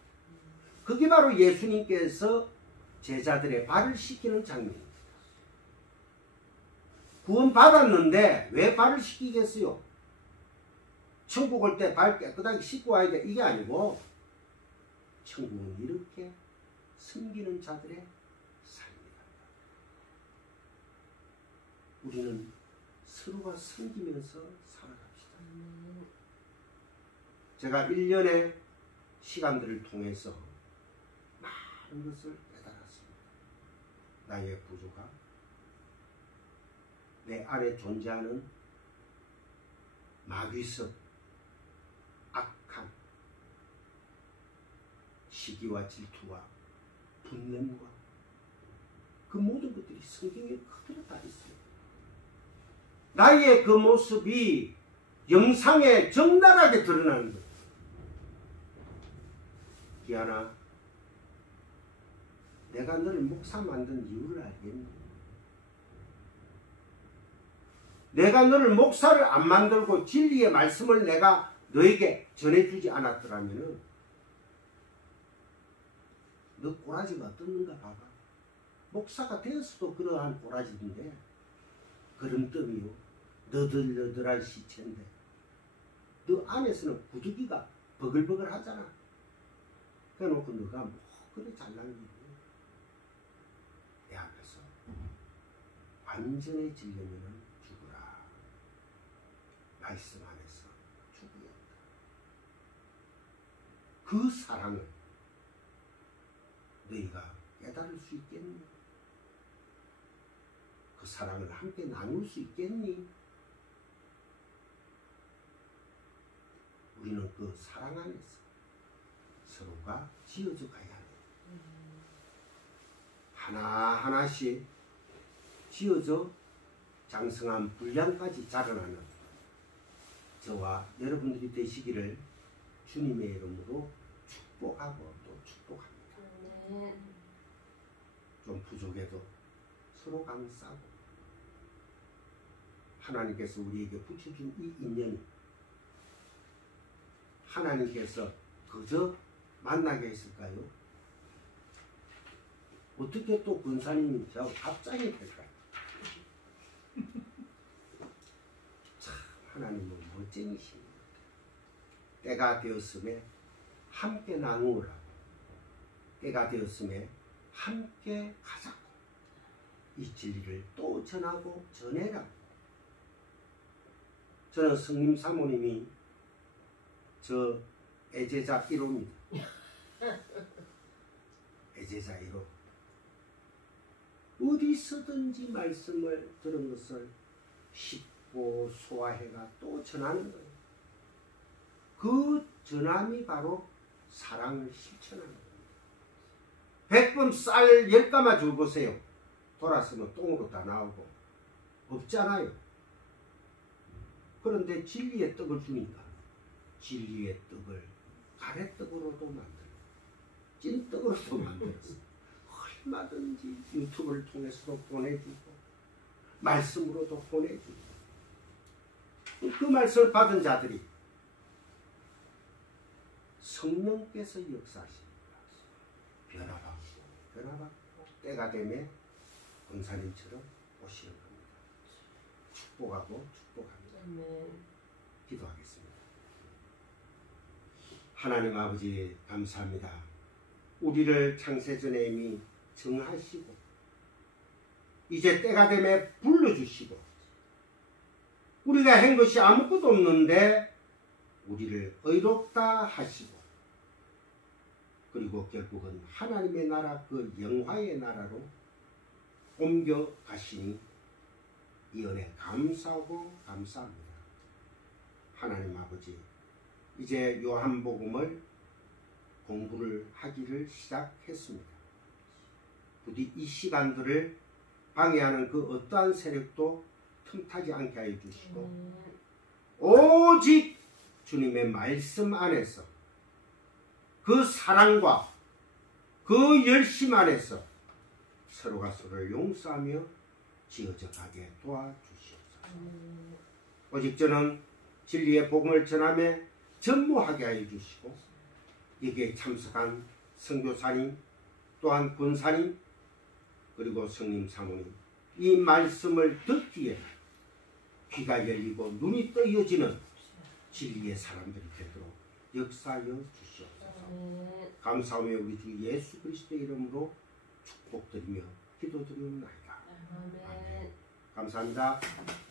그게 바로 예수님께서 제자들의 발을 씻기는 장면입니다. 구원 받았는데 왜 발을 씻기겠어요? 천국 올 때 발 깨끗하게 씻고 와야 돼. 이게 아니고 천국은 이렇게 섬기는 자들의 삶이다. 우리는 서로가 섬기면서 살아갑시다. 제가 1년의 시간들을 통해서 많은 것을 깨달았습니다. 나의 부족함, 내 안에 존재하는 마귀성, 악함, 시기와 질투와 분냄과 그 모든 것들이 성경에 그대로 다 있어요. 나의 그 모습이 영상에 적나라하게 드러나는 거예요. 기아나, 내가 너를 목사 만든 이유를 알겠니? 내가 너를 목사를 안 만들고 진리의 말씀을 내가 너에게 전해주지 않았더라면 너 꼬라지가 어떻는가 봐봐. 목사가 되었어도 그러한 꼬라지인데 그름더미요 너덜너덜한 시체인데 너 안에서는 구두기가 버글버글 하잖아. 그래놓고 너가 뭐 그래 잘난 일이야. 내 앞에서 완전해지려면 죽으라. 말씀 안에서 죽으였다. 그 사랑을 너희가 깨달을 수 있겠니? 그 사랑을 함께 나눌 수 있겠니? 우리는 그 사랑 안에서 서로가 지어져 가야 해요. 하나하나씩 지어져 장성한 분량까지 자라나는 저와 여러분들이 되시기를 주님의 이름으로 축복하고 또 축복합니다. 좀 부족해도 서로 감싸고 하나님께서 우리에게 붙여준 이 인연이 하나님께서 그저 만나게 했을까요? 어떻게 또 권사님이 저하고 갑자기 될까요? 참 하나님은 멋쟁이십니다. 때가 되었음에 함께 나누라고, 때가 되었음에 함께 가자고, 이 진리를 또 전하고 전해라고. 저는 성님 사모님이 저 애제자 1호입니다. 애제자 1호. 어디서든지 말씀을 들은 것을 씹고 소화해가 또 전하는 거예요. 그 전함이 바로 사랑을 실천하는 겁니다. 100번 쌀 10가마 줘보세요. 돌아서면 똥으로 다 나오고 없잖아요. 그런데 진리의 떡을 주니까 진리의 떡을 가래떡으로도 만들고 찐떡으로도 만들었어요. 얼마든지 유튜브를 통해서도 보내주고 말씀으로도 보내주고 그 말씀을 받은 자들이 성령께서 역사하십니다. 변화받고 때가 되면 권사님처럼 오시는 겁니다. 축복하고 축복합니다. 기도하겠습니다. 하나님 아버지 감사합니다. 우리를 창세전에 이미 정하시고 이제 때가 되면 불러주시고 우리가 한 것이 아무것도 없는데 우리를 의롭다 하시고 그리고 결국은 하나님의 나라 그 영화의 나라로 옮겨가시니 이 은혜 감사하고 감사합니다. 하나님 아버지, 이제 요한복음을 공부를 하기를 시작했습니다. 부디 이 시간들을 방해하는 그 어떠한 세력도 틈타지 않게 하여 주시고 오직 주님의 말씀 안에서 그 사랑과 그 열심 안에서 서로가 서로를 용서하며 지어져 가게 도와주시옵소서. 오직 저는 진리의 복음을 전하며 전무하게 하여 주시고 여기에 참석한 선교사님 또한 권사님 그리고 성님 사모님 이 말씀을 듣기에 귀가 열리고 눈이 떠여지는 진리의 사람들이 되도록 역사하여 주시옵소서. 감사하며 우리 주 예수 그리스도의 이름으로 축복드리며 기도드리옵나이다. 아멘. 감사합니다. 감사합니다.